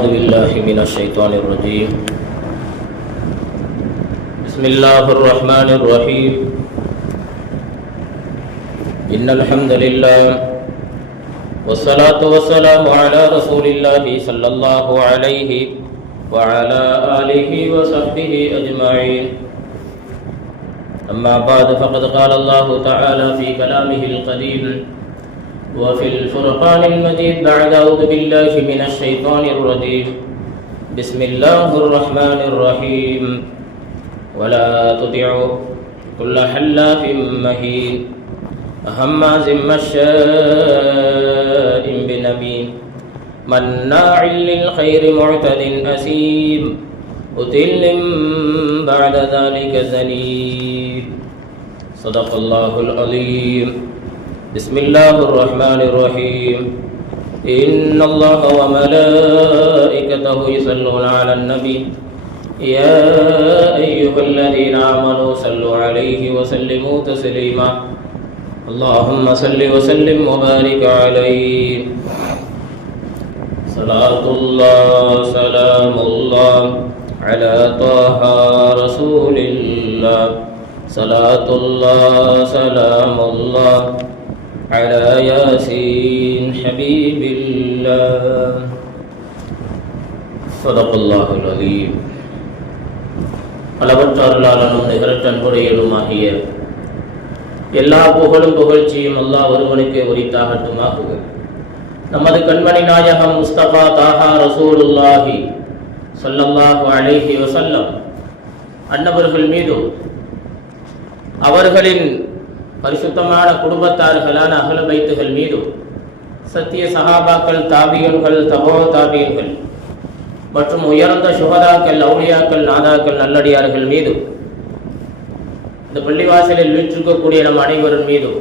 أعوذ بالله من الشيطان الرجيم. بسم الله الرحمن الرحيم. إن الحمد لله والصلاة والسلام على رسول الله صلى الله عليه وعلى آله وصحبه أجمعين. أما بعد فقد قال الله تعالى في كلامه القديم وفي الفرقان المجيد بعد أعوذ بالله من الشيطان الرجيم. بسم الله الرحمن الرحيم. ولا تطعوا كل حلاف مهين هماز مشاء بنميم مناع للخير معتد أثيم عتل بعد ذلك زنيم. صدق الله العظيم. بسم الله الرحمن الرحيم. إن الله وملائكته يصلون على النبي يا أيها الذين آمنوا صلوا عليه وسلموا تسليما. اللهم صل وسلم وبارك عليه. صلاة الله سلام الله على طه رسول الله. صلاة الله سلام الله على ياسين حبيب الله. صدق الله العظيم. அளவற்றாளனும் நிகரற்ற அன்புடையலுமாகிய எல்லா புகழும் புகழ்ச்சியும் அல்லாஹ் ஒருவனுக்கு உரித்தாகட்டுமாகுக. நமது கண்மணி நாயகம் முஸ்தபா தாஹா ரசூலுல்லாஹி ஸல்லல்லாஹு அலைஹி வஸல்லம் அன்னவர்கள் மீதும் அவர்களின் பரிசுத்தமான குடும்பத்தார்களான அஹ்லு பைத்துகள் மீதும் சத்திய சஹாபாக்கள், தாபியன்கள், தபோ தாபியன்கள் மற்றும் உயர்ந்த சுகதாக்கள், அவுலியாக்கள், நாதாக்கள், நல்லடியார்கள் மீதும் இந்த பள்ளிவாசலில் வீற்றிருக்கக்கூடிய நம் அனைவரின் மீதும்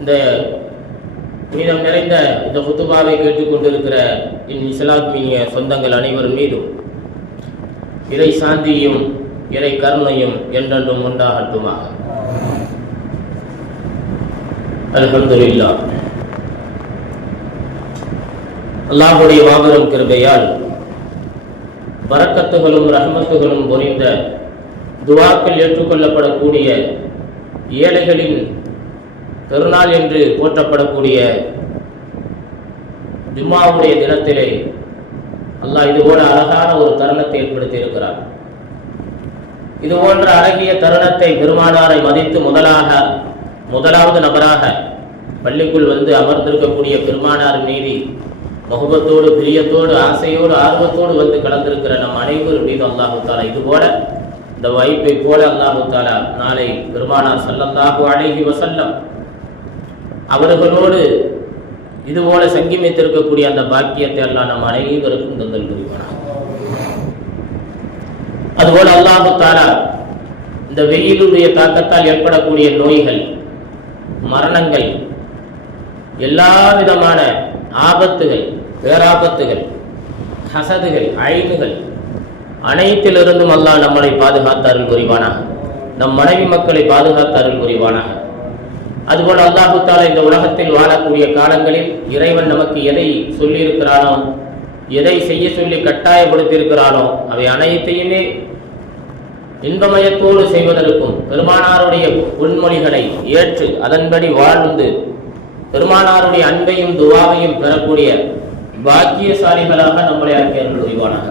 இந்த புனிதம் நிறைந்த இந்த குத்துபாவை கேட்டுக்கொண்டிருக்கிற இஸ்லாமிய சொந்தங்கள் அனைவரின் மீதும் இறை சாந்தியும் இறை கருணையும் என்றென்றும் உண்டாகட்டுமாக. அல்ஹம்துலில்லாஹ். அல்லாஹ்வுடைய மாபெரும் கிருபையால் பரக்கத்துகளும் ரஹ்மத்துகளும் பொழிந்த துஆக்கள் ஏற்றுக்கொள்ளப்படக்கூடிய ஏழைகளின் திருநாள் என்று போற்றப்படக்கூடிய ஜும்மாவுடைய தினத்திலே அல்லாஹ் இதுபோல அழகான ஒரு தருணத்தை ஏற்படுத்தி இருக்கிறார். இது போன்ற அழகிய தருணத்தை பெருமானாரை மதித்து முதலாவது நபராக பள்ளிக்குள் வந்து அமர்ந்திருக்கக்கூடிய பெருமானார் மீது முகபத்தோடு, பிரியத்தோடு, ஆசையோடு, ஆர்வத்தோடு வந்து கலந்திருக்கிற நம் அனைவரும் மீது அல்லாஹு தாலா இதுபோல இந்த வாய்ப்பை போல அல்லாஹு தாலா நாளை பெருமானார் ஸல்லல்லாஹு அலைஹி வஸல்லம் அவர்களோடு இதுபோல சங்கமித்திருக்கக்கூடிய அந்த பாக்கியத்தை அல்லாஹ் நம் அனைவருக்கும் தந்தல் புரிவானாக. அதுபோல அல்லாஹு தாலா இந்த வெயிலுடைய தாக்கத்தால் ஏற்படக்கூடிய நோய்கள், மரணங்கள், எல்லா விதமான ஆபத்துகள், பேராபத்துகள், ஹசதுகள், ஐனுகள் அனைத்திலிருந்தும் அல்லாஹ் நம்மளை பாதுகாத்தார்கள் புரிவானாக. நம் மனைவி மக்களை பாதுகாத்தார்கள் புரிவானாக. அதுபோல அல்லாஹு தஆலா இந்த உலகத்தில் வாழக்கூடிய காலங்களில் இறைவன் நமக்கு எதை சொல்லியிருக்கிறானோ, எதை செய்ய சொல்லி கட்டாயப்படுத்தியிருக்கிறானோ அவை அனைத்தையுமே இன்பமயத்தோடு செய்வதற்கும் பெருமானாருடைய பொன்மொழிகளை ஏற்று அதன்படி வாழ்ந்து பெருமானாருடைய அன்பையும் துஆவையும் பெறக்கூடிய பாக்கியசாலிகளாக நம்மளை ஆக்கியர்கள் புரிவானாக.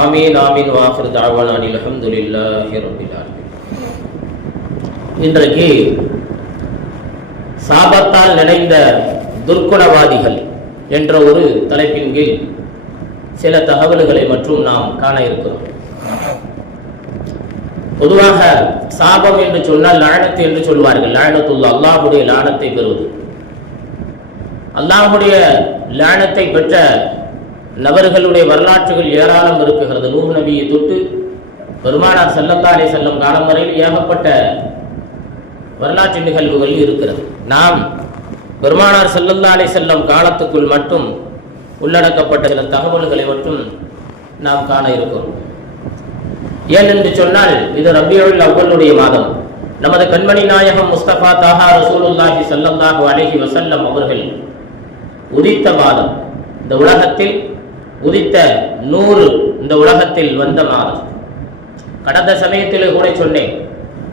ஆமீன் ஆமீன். வாஹிர் தஅவானா அல்ஹம்துலில்லாஹி ரப்பில் ஆலமீன். இன்றைக்கு சாபத்தால் நிறைந்த துர்க்குணவாதிகள் என்ற ஒரு தலைப்பின் கீழ் சில தகவல்களை மற்றும் நாம் காண இருக்கிறோம். பொதுவாக சாபம் என்று சொன்னால் லானத்து என்று சொல்வார்கள். லானத்துல்லாஹ், அல்லாஹ்வுடைய லானத்தை பெறுவது. அல்லாஹ்வுடைய லானத்தை பெற்ற நபர்களுடைய வரலாற்றுகள் ஏராளம் இருக்குகிறது. நூஹ் நபியை தொட்டு பெருமானார் ஸல்லல்லாஹு அலைஹி வஸல்லம் காலம் வரையில் ஏகப்பட்ட வரலாற்று நிகழ்வுகள் இருக்கிறது. நாம் பெருமானார் ஸல்லல்லாஹு அலைஹி வஸல்லம் காலத்துக்குள் மட்டும் உள்ளடக்கப்பட்ட சில தகவல்களை மட்டும் நாம் காண இருக்கிறோம். ஏனென்று சொன்னால் இது ரபியுல் அவ்வலுடைய மாதம். நமது கண்மணி நாயகம் முஸ்தபா தாஹா ரசூலுல்லாஹி ஸல்லல்லாஹு அலைஹி வஸல்லம் அவர்கள் உதித்த மாதம். இந்த உலகத்தில் உதித்த 100 இந்த உலகத்தில் வந்த மாதம். கடந்த சமயத்தில் கூட சொன்னேன்,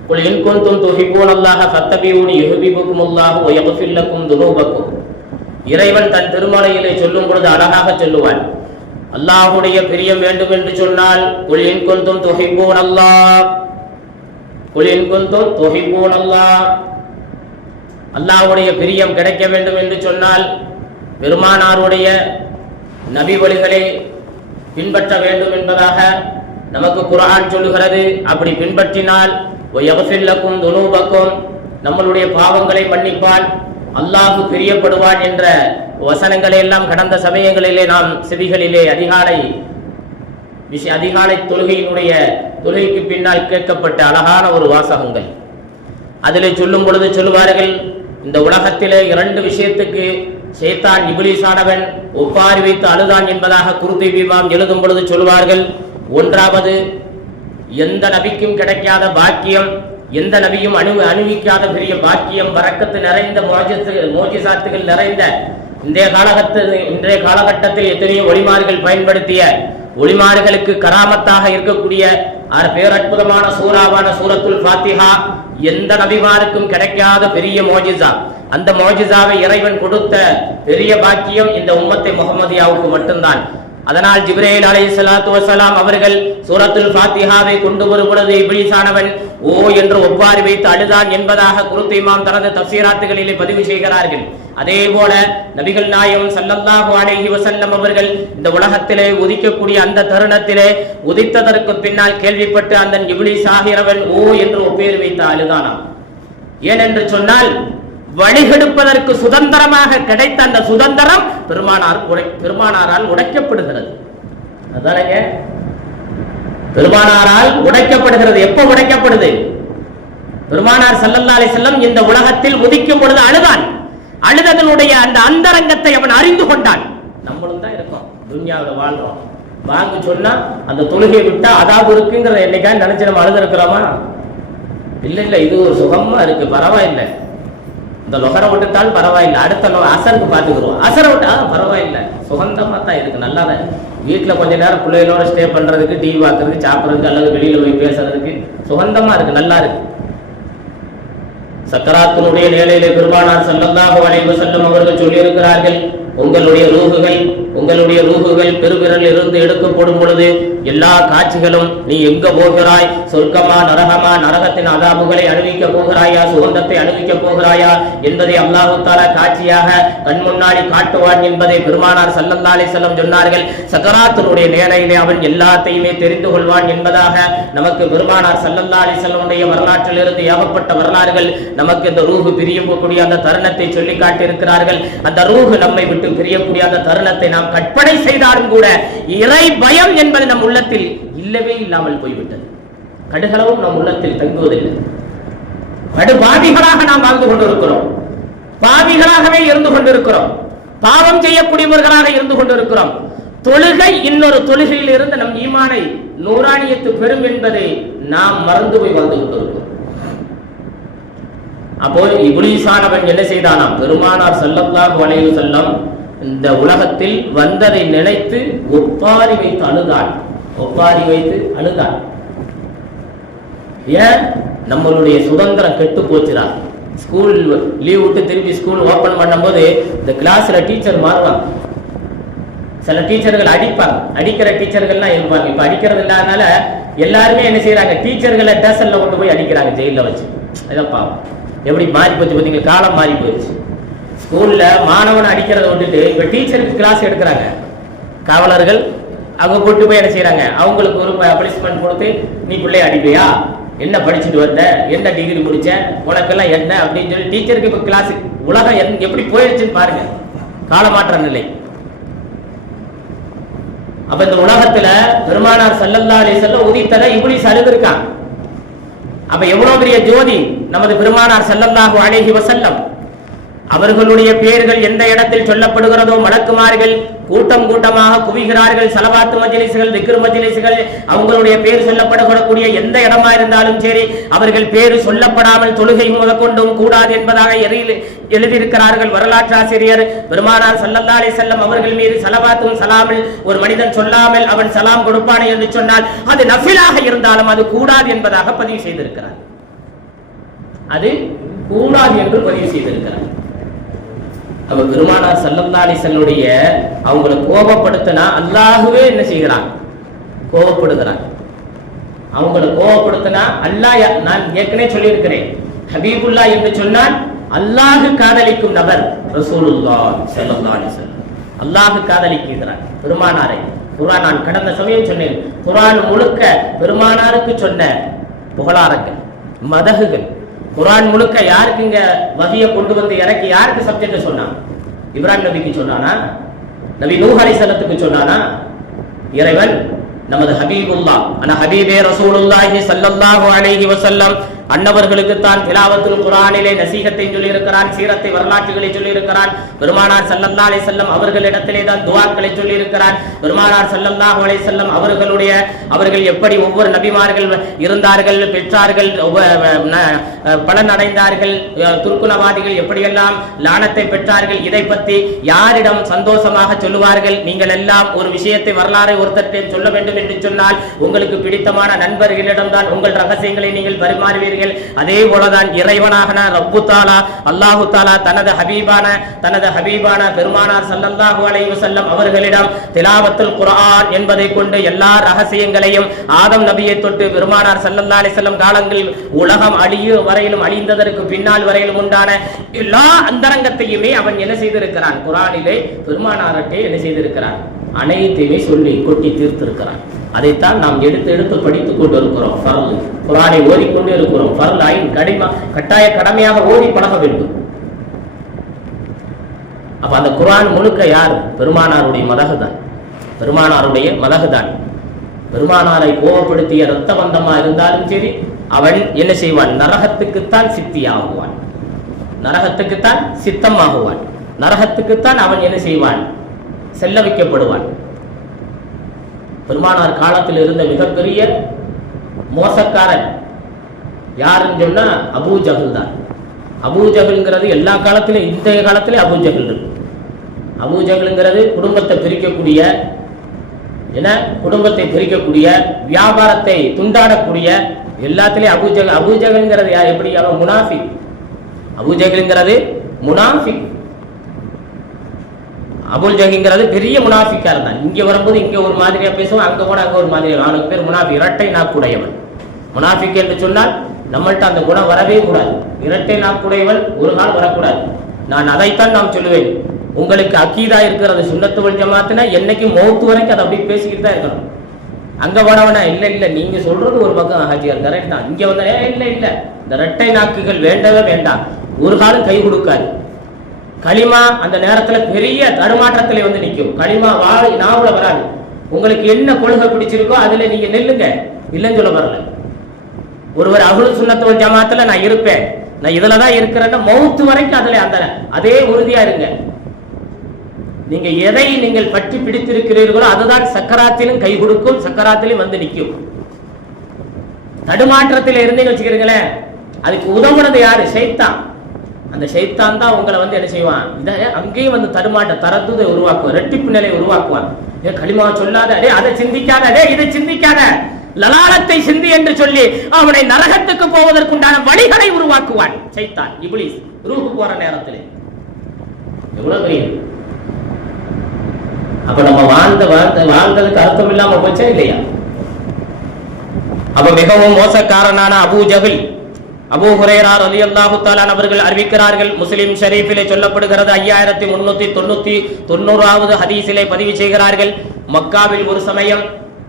குல் இன் குன்தும் துஹிப்பூனல்லாஹ ஃபத்தபிஊனி யுஹிப்புக்குமுல்லாஹு வ யக்ஃபிர் லக்கும் துனூபக்கும். இறைவன் தன் திருமலையிலே சொல்லும் பொழுது அழகாக சொல்லுவான், அல்லாஹ்வுடைய பிரியம் வேண்டும் என்று சொன்னால் குல் இன் குன்தும் துஹிப்பூனல்லாஹ், குல் இன் குன்தும் துஹிப்பூனல்லாஹ், அல்லாஹ்வுடைய பிரியம் கிடைக்க வேண்டும் என்று சொன்னால் பெருமானாருடைய நபி வழிகளை பின்பற்ற வேண்டும் என்பதாக நமக்கு குர்ஆன் சொல்லுகிறது. அப்படி பின்பற்றினால் வயக்ஃபிர் லக்கும் துனூபக்கும், நம்மளுடைய பாவங்களை மன்னிப்பான், அல்லாஹ் பிரியப்படுவான் என்ற வசனங்களை எல்லாம் கடந்த சமயங்களிலே நாம் செவிகளிலே அதிகாலை தொழுகைக்கு பின்னால் கேட்கப்பட்ட அழகான ஒரு வாசகங்கள். அதிலே சொல்லும் பொழுது சொல்லுவார்கள், இந்த உலகத்திலே 2 விஷயத்துக்கு ஷைத்தான் இப்லீஸானவன் ஒப்பாரி வைத்து அழுதான் என்பதாக குர்துபி இமாம் எழுதும் பொழுது சொல்வார்கள். ஒன்றாவது, எந்த நபிக்கும் கிடைக்காத பாக்கியம், எந்த நபியும் அனுபவிக்காத பெரிய பாக்கியம், பரக்கத்து நிறைந்த மோஜிசாத்துகள் நிறைந்த இன்றைய காலகட்டத்தில் எத்தனையோ ஒளிமார்கள் பயன்படுத்திய ஒளிமார்களுக்கு கராமத்தாக இருக்கக்கூடிய பேரற்புதமான சூறாவான சூரத்துல் ஃபாத்திஹா எந்த நபிமாருக்கும் கிடைக்காத பெரிய மோஜிசா. அந்த மோஜிசாவை இறைவன் கொடுத்த பெரிய பாக்கியம் இந்த உம்மத்தை முஹம்மதியாவுக்கு மட்டும்தான். அதனால் ஜிப்ரீல் அலைஹிஸ்ஸலாத்து வஸலாம் அவர்கள் சூரத்துல் ஃபாத்திஹாவை கொண்டு வரும் பொழுது இப்லீஸானவன் ஓ என்று ஒப்பாரி வைத்து அழுதான் என்பதாக குர்துபி இமாம் தனது தஃசீராத்துகளிலே பதிவு செய்கிறார்கள். அதே போல நபிகள் நாயகம் ஸல்லல்லாஹு அலைஹி வஸல்லம் அவர்கள் இந்த உலகத்திலே உதிக்கக்கூடிய அந்த தருணத்திலே உதித்ததற்கு பின்னால் கேள்விப்பட்டு அந்த இப்லீஸ் ஆகிறவன் ஓ என்று ஒப்பேர் வைத்து அழுதானாம். ஏனென்று சொன்னால் வழிகெடுப்பதற்கு சுதந்திரமாக கிடைத்த அந்த சுதந்திரம் பெருமானாரால் உடைக்கப்படுகிறது. அதானங்க, பெருமானாரால் உடைக்கப்படுகிறது. எப்ப உடைக்கப்படுது? பெருமானார் ஸல்லல்லாஹு அலைஹி வஸல்லம் இந்த உலகத்தில் உதிக்கும் பொழுது அழுதான். அழுததனுடைய அந்த அந்தரங்கத்தை அவன் அறிந்து கொண்டான். நம்மளும் தான் இருக்கோம், துன்யாவில் வாழ்றோம். வாங்க சொன்னா அந்த தொழுகையை விட்டா அதாவது இருக்குங்கிறத என்னைக்கா நினைச்சு நம்ம அழுது இருக்கிறோமா? இல்ல, இது ஒரு சுகமா இருக்கு, பரவாயில்லை. இந்த லொஹரை விட்டுட்டாலும் பரவாயில்லை, அடுத்த அசருக்கு பார்த்துக்கிறோம், அசரை விட்டா பரவாயில்லை, சுகந்தமா தான் இருக்கு, நல்லா தான். வீட்டில் கொஞ்ச நேரம் பிள்ளைகளோட ஸ்டே பண்றதுக்கு, டிவி பார்க்கறதுக்கு, சாப்பிட்றதுக்கு, அல்லது வெளியில போய் பேசுறதுக்கு சுகந்தமா இருக்கு, நல்லா இருக்கு. சக்கராத்தினுடைய நிலையிலே பெருமானார் ஸல்லல்லாஹு அலைஹி வஸல்லம் அவர்கள் சொல்லி இருக்கிறார்கள், உங்களுடைய ரூஹுகள் பெருவிரலில் இருந்து எடுக்கப்படும் பொழுது எல்லா காட்சிகளும் நீ எங்க போகிறாய், சொர்க்கமா நரகமா, நரகத்தின் அதாபுகளை அனுபவிக்க போகிறாயா, சுகந்தத்தை அனுபவிக்க போகிறாயா என்பதை அல்லாஹ் தஆலா காட்சியாக கண் முன்னாடி காட்டுவான் என்பதை பெருமானார் ஸல்லல்லாஹு அலைஹி வஸல்லம் சொன்னார்கள். சக்கராத்தினுடைய நேரையிலே அவன் எல்லாத்தையுமே தெரிந்து கொள்வான் என்பதாக நமக்கு பெருமானார் ஸல்லல்லாஹு அலைஹி வஸல்லம் வரலாற்றில் இருந்து ஏகப்பட்ட வரலாறுகள் நமக்கு இந்த ரூஹு பிரியக்கூடிய அந்த தருணத்தை சொல்லி காட்டியிருக்கிறார்கள். அந்த ரூஹு நம்மை விட்டு பிரியக்கூடிய அந்த தருணத்தை நாம் கற்பனை செய்தாலும் கூட இறை பயம் என்பது நம் உள்ளத்தில் இல்லவே இல்லாமல் போய்விட்டது. கடுகளவும் நம் உள்ளத்தில் தங்குவதில்லை. பாவிகளாக நாம் வாழ்ந்து கொண்டிருக்கிறோம், பாவிகளாகவே இருந்து கொண்டிருக்கிறோம், பாவம் செய்யக்கூடியவர்களாக இருந்து கொண்டிருக்கிறோம். தொழுகை இன்னொரு தொழுகையில் இருந்து நம் ஈமானை நூறானியத்து பெறும் என்பதை நாம் மறந்து போய் வாழ்ந்து கொண்டிருக்கிறோம். அப்போ இப்லீஸானவன் என்ன செய்தானாம்? பெருமானார் ஸல்லல்லாஹு அலைஹி வஸல்லம் இந்த உலகத்தில் வந்ததை நினைத்து ஒப்பாரி வைத்து அழுதான். ஏன்? நம்மளுடைய சுதந்திரம் கெட்டு போச்சுடா. ஸ்கூல் லீவ் விட்டு திருப்பி ஸ்கூல் ஓபன் பண்ணும்போது இந்த கிளாஸ்ல டீச்சர் மாறுவாங்க. சில டீச்சர்கள் அடிப்பாங்க, அடிக்கிற டீச்சர்கள்லாம் இருப்பாங்க. இப்ப அடிக்கிறது இல்லாதனால எல்லாருமே என்ன செய்யறாங்க, டீச்சர்களை டேஷன்ல கொண்டு போய் அடிக்கிறாங்க, ஜெயில வச்சு. இதான் பாவம். எப்படி மாறி போச்சு பார்த்தீங்களா? காலம் மாறி போயிடுச்சு. ஸ்கூல்ல மாணவன் அடிக்கிறத விட்டுட்டு இப்ப டீச்சருக்கு கிளாஸ் எடுக்கிறாங்க. காவலர்கள் அவங்க கூட்டு போய் என்ன செய்யறாங்க, அவங்களுக்கு ஒரு பனிஷ்மெண்ட் கொடுத்து, நீ பிள்ளைய அடிப்பியா, என்ன படிச்சுட்டு வந்த, என்ன டிகிரி முடிச்ச, உனக்கெல்லாம் என்ன அப்படின்னு சொல்லி டீச்சருக்கு இப்ப கிளாஸ். உலகம் எப்படி போயிடுச்சுன்னு பாருங்க, காலமாற்ற நிலை. அப்ப இந்த உலகத்துல பெருமானார் ஸல்லல்லாஹு அலைஹி வஸல்லம் உதித்ததை இப்லீஸ் அழுதுருக்கான். அப்ப எவ்வளவு பெரிய ஜோதி நமது பெருமானார் ஸல்லல்லாஹு அலைஹி வஸல்லம். அவர்களுடைய பெயர்கள் எந்த இடத்தில் சொல்லப்படுகிறதோ மலக்குமார்கள் கூட்டம் கூட்டமாக குவிகிறார்கள். ஸலவாத் மஜ்லிஸ்கள், திக்ர் மஜ்லிஸ்கள், அவங்களுடைய பேர் சொல்லப்படக்கூடிய எந்த இடமா இருந்தாலும் சரி, அவர்கள் பேரு சொல்லப்படாமல் தொழுகை முதற்கொண்டும் கூடாது என்பதாக எழுதியிருக்கிறார்கள் வரலாற்று ஆசிரியர். பெருமானார் ஸல்லல்லாஹு அலைஹி வஸல்லம் அவர்கள் மீது ஸலவாத்தும் ஸலாமும் ஒரு மனிதன் சொல்லாமல் அவன் சலாம் கொடுப்பானே என்று சொன்னால் அது நஃபிலாக இருந்தாலும் அது கூடாது என்பதாக பதிவு செய்திருக்கிறார். அது கூடாது என்று பதிவு செய்திருக்கிறார். அப்ப பெருமானார் ஸல்லல்லாஹு அலைஹி வஸல்லுடைய அவங்களை கோபப்படுத்தினா அல்லாஹ்வே என்ன செய்கிறான்? கோபப்படுகிறான். அவங்களை கோபப்படுத்தினா அல்லாஹ், நான் ஏற்கனவே சொல்லியிருக்கிறேன், ஹபீபுல்லா என்று சொன்னால் அல்லாஹ் காதலிக்கும் நபர் ரசூலுல்லாஹ் ஸல்லல்லாஹு அலைஹி வஸல்லம். அல்லாஹ் காதலிக்கிறான் பெருமானாரை. குர்ஆன், நான் கடந்த சமயம் சொன்னேன், குர்ஆன் முழுக்க பெருமானாருக்கு சொன்ன புகழாரங்கள், மதகுகள். குர்ஆன் முழுக்க யாருக்கு இங்க வஹியை கொண்டு வந்து இறக்கி யாருக்கு சப்ஜெக்ட் சொன்னான்? இப்ராஹிம் நபிக்கு சொன்னானா? நபி நூஹ் அலைஹிஸ்ஸலாத்துக்கு சொன்னானா? இறைவன் நமது ஹபீபுல்லாஹ், ஆனா ஹபீபே ரசூலுல்லாஹி ஸல்லல்லாஹு அலைஹி வஸல்லம் அன்னவர்களுக்கு தான் திலாவத்துல் குர்ஆனிலே நசீஹத்தை சொல்லி இருக்கிறான், சீரத்தை வரலாற்றுகளை சொல்லி இருக்கிறான். பெருமானார் ஸல்லல்லாஹு அலைஹி வஸல்லம் அவர்களிடத்திலே தான் துஆக்களை சொல்லி இருக்கிறான். பெருமானார் ஸல்லல்லாஹு அலைஹி வஸல்லம் அவர்கள் எப்படி ஒவ்வொரு நபிமார்கள் இருந்தார்கள், பெற்றார்கள், பலன் அடைந்தார்கள், துர்க்குணவாதிகள் எப்படியெல்லாம் லானத்தை பெற்றார்கள், இதை பற்றி யாரிடம் சந்தோஷமாக சொல்லுவார்கள்? நீங்கள் எல்லாம் ஒரு விஷயத்தை வரலாறை ஒருத்தர் சொல்ல வேண்டும் என்று சொன்னால் உங்களுக்கு பிடித்தமான நண்பர்களிடம் தான் உங்கள் ரகசியங்களை நீங்கள் பரிமாறுவீர்கள். அதே போலதான் இறைவனாக ரப்பு தாலா அல்லாஹு தாலா தனது ஹபீபான பெருமானார் ஸல்லல்லாஹு அலைஹி வஸல்லம் அவர்களிடம் திலாவத்துல் குர்ஆன் என்பதை கொண்டு எல்லா ரகசியங்களையும் ஆதம் நபியை தொட்டு பெருமானார் ஸல்லல்லாஹு அலைஹி வஸல்லம் காலங்களில் உலகம் அழியும் வரையிலும், அழிந்ததற்கு பின்னால் வரையிலும் உண்டான எல்லா அந்தரங்கத்தையுமே அவன் என்ன செய்திருக்கிறான்? குர்ஆனிலே பெருமானாரட்டே என்ன செய்திருக்கிறான்? அனைத்தையுமே சொல்லி கொட்டி தீர்த்திருக்கிறான். அதைத்தான் நாம் எடுத்து படித்துக் கொண்டு இருக்கிறோம். ஃபர்ல் குர்ஆனை ஓதிக்கொண்டு இருக்கிறோம். ஃபர்ல் ஐன் கட்டாய கடமையாக ஓதி பழக வேண்டும். அப்ப அந்த குர்ஆன் முழுக்க யார்? பெருமானாருடைய மதகுதான். பெருமானாருடைய மதகுதான். பெருமானாரை கோபப்படுத்திய இரத்த பந்தமா இருந்தாலும் சரி, அவன் என்ன செய்வான்? நரகத்துக்குத்தான் சித்தியாகுவான், நரகத்துக்குத்தான் சித்தமாகுவான், நரகத்துக்குத்தான் அவன் என்ன செய்வான்? செல்ல வைக்கப்படுவான். பெருமானார் காலத்தில் இருந்த மிகப்பெரிய மோசக்காரன் யாருன்னு சொன்னா அபூ ஜஹல் தான். அபூ ஜஹல்ங்கிறது எல்லா காலத்திலும், இந்த காலத்திலே அபூ ஜஹல் இருக்கு. அபூ ஜஹல்ங்கிறது குடும்பத்தை பிரிக்கக்கூடிய, குடும்பத்தை பிரிக்கக்கூடிய, வியாபாரத்தை துண்டாடக்கூடிய, எல்லாத்திலையும் அபூ ஜஹல்ங்கிறது எப்படி? அவன் முனாஃபிக். அபூ ஜஹல்ங்கிறது முனாஃபிக். அபுல் ஜஹிங்கிறது பெரிய முனாஃபிக்கா இருந்தான். இங்க வரும்போது இங்க ஒரு மாதிரியா பேசுவான், அங்க போனா அங்க ஒரு மாதிரியா. அவனுக்கு பேர் முனாஃபிக், இரட்டை நாக்குடையவன். முனாஃபிக் என்று சொன்னால் நம்மள்ட்ட அந்த குணம் வரவே கூடாது. இரட்டை நாக்குடையவன் ஒரு நாள் வரக்கூடாது. நான் அதைத்தான் நாம் சொல்லுவேன். உங்களுக்கு அக்கீதா இருக்கிறது சுன்னத்து வல் ஜமாத்துனா என்னைக்கு மௌத்து வரைக்கும் அதை அப்படி பேசிக்கிட்டு தான் இருக்கணும். அங்க வரவனா இல்ல நீங்க சொல்றது ஒரு பக்கம் ஹாஜியார் கரெக்ட் தான், இங்க வந்தா இல்ல இந்த இரட்டை நாக்குகள் வேண்டவே வேண்டாம். ஒரு காலம் கை கொடுக்காது. களிமா அந்த நேரத்துல பெரிய தடுமாற்றத்திலே வந்து நிற்கும். களிமா நாவுல வராது. உங்களுக்கு என்ன கொள்கை பிடிச்சிருக்கோ அதுல நீங்க நெல்லுங்க, இல்லைன்னு சொல்ல வரல. ஒருவர் அஹ்லுஸ் சுன்னத் வல் ஜமாத்துல நான் இருப்பேன், நான் இதுலதான் இருக்கிறேன்னா மௌத்து வரைக்கும் அதுல அதே உறுதியா இருங்க. நீங்க எதை நீங்கள் பற்றி பிடித்திருக்கிறீர்களோ அதுதான் சக்கராத்திலும் கை கொடுக்கும், சக்கராத்திலும் வந்து நிற்கும். தடுமாற்றத்தில் இருந்தீங்க வச்சுக்கிறீங்களேன், அதுக்கு உதவுனது யாரு? ஷைத்தான். அந்த ஷைத்தான் தான் உங்களை வந்து என்ன செய்வான்? இதை அங்கேயும் வந்து தரத்துதை உருவாக்குவான், ரெட்டிப்பு நிலையை உருவாக்குவான். களிமா சொல்லாத, அதை சிந்திக்காத, இதை சிந்திக்காத, லலாலத்தை சிந்தி என்று சொல்லி அவனை நரகத்துக்கு போவதற்குண்டான வழிகளை உருவாக்குவான் ஷைத்தான், இப்லீஸ். ரூஹு போற நேரத்தில் எவ்வளவு பெரிய. அப்ப நம்ம வாழ்ந்ததுக்கு அர்த்தம் இல்லாம போச்சா இல்லையா? அப்ப மிகவும் மோசக்காரனான அபூ ஜஹல், அபூ ஹுரைரா ரலியல்லாஹு தஆலா அவர்கள் அறிவிக்கிறார்கள். முஸ்லிம் ஷரீஃபிலே சொல்லப்படுகிறது, 5390வது ஹதீஸிலே பதிவு செய்கிறார்கள். மக்காவில் ஒரு சமயம்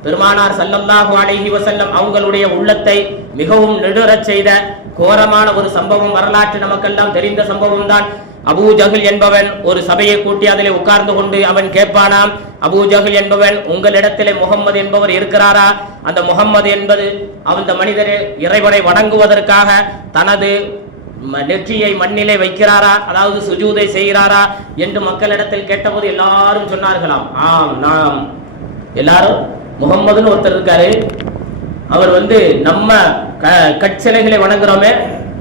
பெருமானார் ஸல்லல்லாஹு அலைஹி வஸல்லம் அவங்களுடைய உள்ளத்தை மிகவும் நெடுறச் செய்த கோரமான ஒரு சம்பவம், வரலாற்று நமக்கெல்லாம் தெரிந்த சம்பவம் தான். அபூ ஜஹல் என்பவன் ஒரு சபையை கூட்டி அதிலே உட்கார்ந்து கொண்டு அவன் கேட்பானாம், அபூ ஜஹல் என்பவன் உங்களிடத்திலே முகம்மது என்பவர் இருக்கிறாரா? அந்த முகம்மது என்பது அந்த மனிதரை இறைவனை வணங்குவதற்காக தனது நெற்றியை மண்ணிலே வைக்கிறாரா, அதாவது சுஜூதை செய்கிறாரா என்று மக்களிடத்தில் கேட்டபோது எல்லாரும் சொன்னார்களாம், ஆம் நாம் எல்லாரும். முகம்மதுன்னு ஒருத்தர் இருக்காரு, அவர் நம்ம கற்சிலைகளை வணங்குறோமே,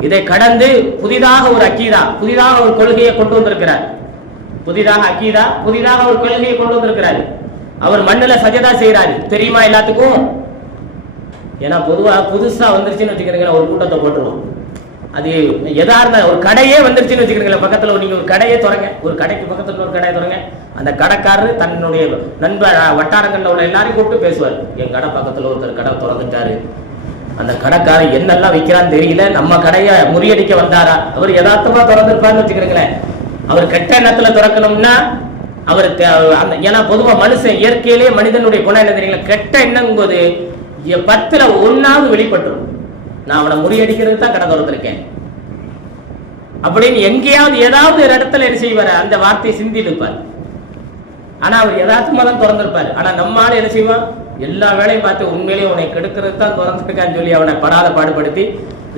இதை கடந்து புதிதாக ஒரு அக்கீதா, புதிதாக ஒரு கொள்கையை கொண்டு வந்திருக்கிறார். புதிதாக ஒரு கொள்கையை கொண்டு வந்திருக்கிறார். அவர் மண்ணில் சஜதா செய்யறாரு, தெரியுமா எல்லாத்துக்கும்? ஏன்னா பொதுவா புதுசா வந்துருச்சுன்னு வச்சுக்கிறீங்களா, ஒரு கூட்டத்தை போட்டுருவோம். அது எதா இருந்தா ஒரு கடையே வந்துருச்சுன்னு வச்சுக்கிறீங்களா, பக்கத்துல நீங்க ஒரு கடையே தொடங்க, ஒரு கடைக்கு பக்கத்துல ஒரு கடையை தொடங்க, அந்த கடைக்காரரு தன்னுடைய நண்பர் வட்டாரங்கள்ல உள்ள எல்லாரையும் கூப்பிட்டு பேசுவார். என் கடை பக்கத்துல ஒருத்தர் கடை திறந்துட்டாரு, அந்த கடைக்காரர் என்னெல்லாம் விற்கிறான்னு தெரியல, நம்ம கடையை முறியடிக்க வந்தாரா? அவர் யதார்த்தமா திறந்துருப்பாருன்னு வச்சுக்கிறீங்களேன். அவர் கெட்ட எண்ணத்துல திறக்கணும்னா அவர் ஏன்னா பொதுவா மனுஷன் இயற்கையிலேயே மனிதனுடைய குணம் என்ன தெரியுங்களா, கெட்ட எண்ணம் போது 10ல் 1 வெளிப்பட்டுரும். நான் அவனை முறியடிக்கிறது தான் கடை திறந்திருக்கேன் அப்படின்னு எங்கேயாவது ஏதாவது ஒரு இடத்துல என்ன செய்வார், அந்த வார்த்தையை சிந்தி இருப்பார். ஆனா அவர் யதார்த்தமா தான் திறந்திருப்பாரு. ஆனா நம்மளால என்ன செய்வான், எல்லா வேலையும் பார்த்து உண்மையிலேயே உன்னை கெடுக்கிறது தான் திறந்திருக்கான்னு சொல்லி அவனை படாத பாடுபடுத்தி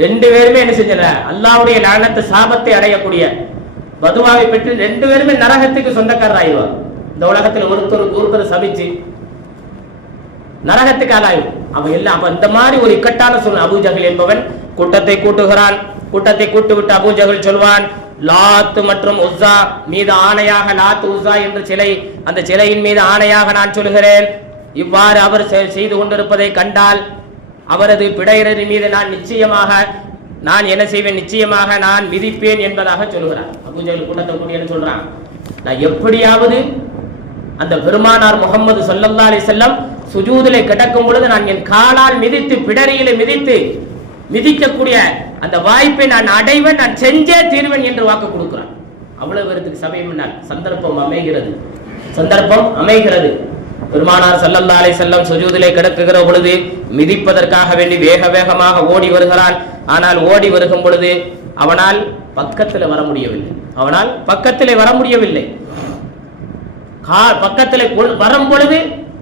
2 பேருமே என்ன செஞ்சன, அல்லாஹ்வுடைய லானத்து சாபத்தை அடையக்கூடிய பதுவாவை பெற்று 2 பேருமே நரகத்துக்கு சொந்தக்காரர் ஆயிடுவார். இந்த உலகத்தில் ஒருத்தர் சபிச்சு நரகத்துக்கு ஆளாயும். அவன் எல்லாம் அப்ப இந்த மாதிரி ஒரு இக்கட்டான சூழ்நிலை. அபூஜஹல் என்பவன் கூட்டத்தை கூட்டுகிறான். கூட்டத்தை கூட்டுவிட்டு அபூஜஹல் சொல்வான், லாத் மற்றும் உஸ்ஸா மீது ஆணையாக, லாத் உஸ்ஸா என்ற சிலை, அந்த சிலையின் மீது ஆணையாக நான் சொல்கிறேன், இவ்வாறு அவர் செய்து கொண்டிருப்பதை கண்டால் அவரது பிடையரின் மீது நான் என்ன செய்வேன், நிச்சயமாக நான் விதிப்பேன் என்பதாக சொல்கிறார். அபூஜஹல் கூட்டத்தை கூட்டி சொல்றான், நான் எப்படியாவது அந்த பெருமானார் முகமது ஸல்லல்லாஹு அலைஹி வஸல்லம் சுஜூதிலே கிடக்கும் பொழுது நான் என் காலால் மிதித்து, பிடரியிலே மிதிக்கக்கூடிய அந்த வாய்ப்பை நான் அடைவேன், நான் செஞ்சே தீர்வேன் என்று வாக்கு கொடுக்கிறான். அவ்வளவு பேருக்கு சபையும் சந்தர்ப்பம் அமைகிறது. பெருமானார் ஸல்லல்லாஹு அலைஹி வஸல்லம் சுஜூதிலே கிடக்குகிற பொழுது மிதிப்பதற்காக வேண்டி வேகமாக ஓடி வருகிறான். ஆனால் ஓடி வருகும் பொழுது அவனால் பக்கத்தில் வர முடியவில்லை. பக்கத்தில் வரும் பொழுது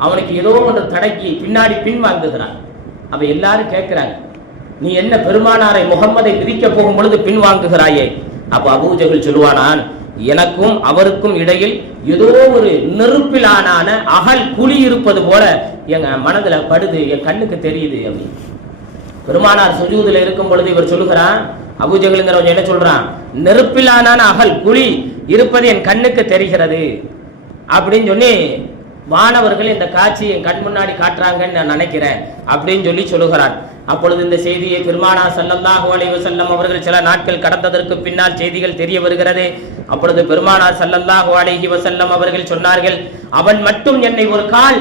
அவனுக்கு ஏதோ ஒன்று தடக்கி பின்னாடி பின்வாங்குகிறான். அவ எல்லாரும் கேட்கிறாங்க, நீ என்ன பெருமானாரை முகம்மதை மிதிக்க போகும் பொழுது பின்வாங்குகிறாயே? அப்ப அபூஜஹல் சொல்லுவானான், எனக்கும் அவருக்கும் இடையில் ஏதோ ஒரு நெருப்பிலான அகல் குழி இருப்பது போல எங்க மனதுல படுது, என் கண்ணுக்கு தெரியுது அப்படின்னு. பெருமானார் சுஜூதுல இருக்கும் பொழுது இவர் சொல்லுகிறான், அபூஜஹல்ங்கிறவன் என்ன சொல்றான், நெருப்பிலான அகல் குழி இருப்பது என் கண்ணுக்கு தெரிகிறது அப்படின்னு சொல்லி, வானவர்கள் இந்த காட்சி என் கண் முன்னாடி காட்டுறாங்கன்னு நான் நினைக்கிறேன் அப்படின்னு சொல்லி சொல்லுகிறான். அப்பொழுது இந்த செய்தியை பெருமானார் ஸல்லல்லாஹு அலைஹி வஸல்லம் அவர்கள் சில நாட்கள் கடந்ததற்கு பின்னால் செய்திகள் தெரிய வருகிறது. அப்பொழுது பெருமானார் ஸல்லல்லாஹு அலைஹி வஸல்லம் அவர்கள் சொன்னார்கள், அவன் மட்டும் என்னை ஒரு கால்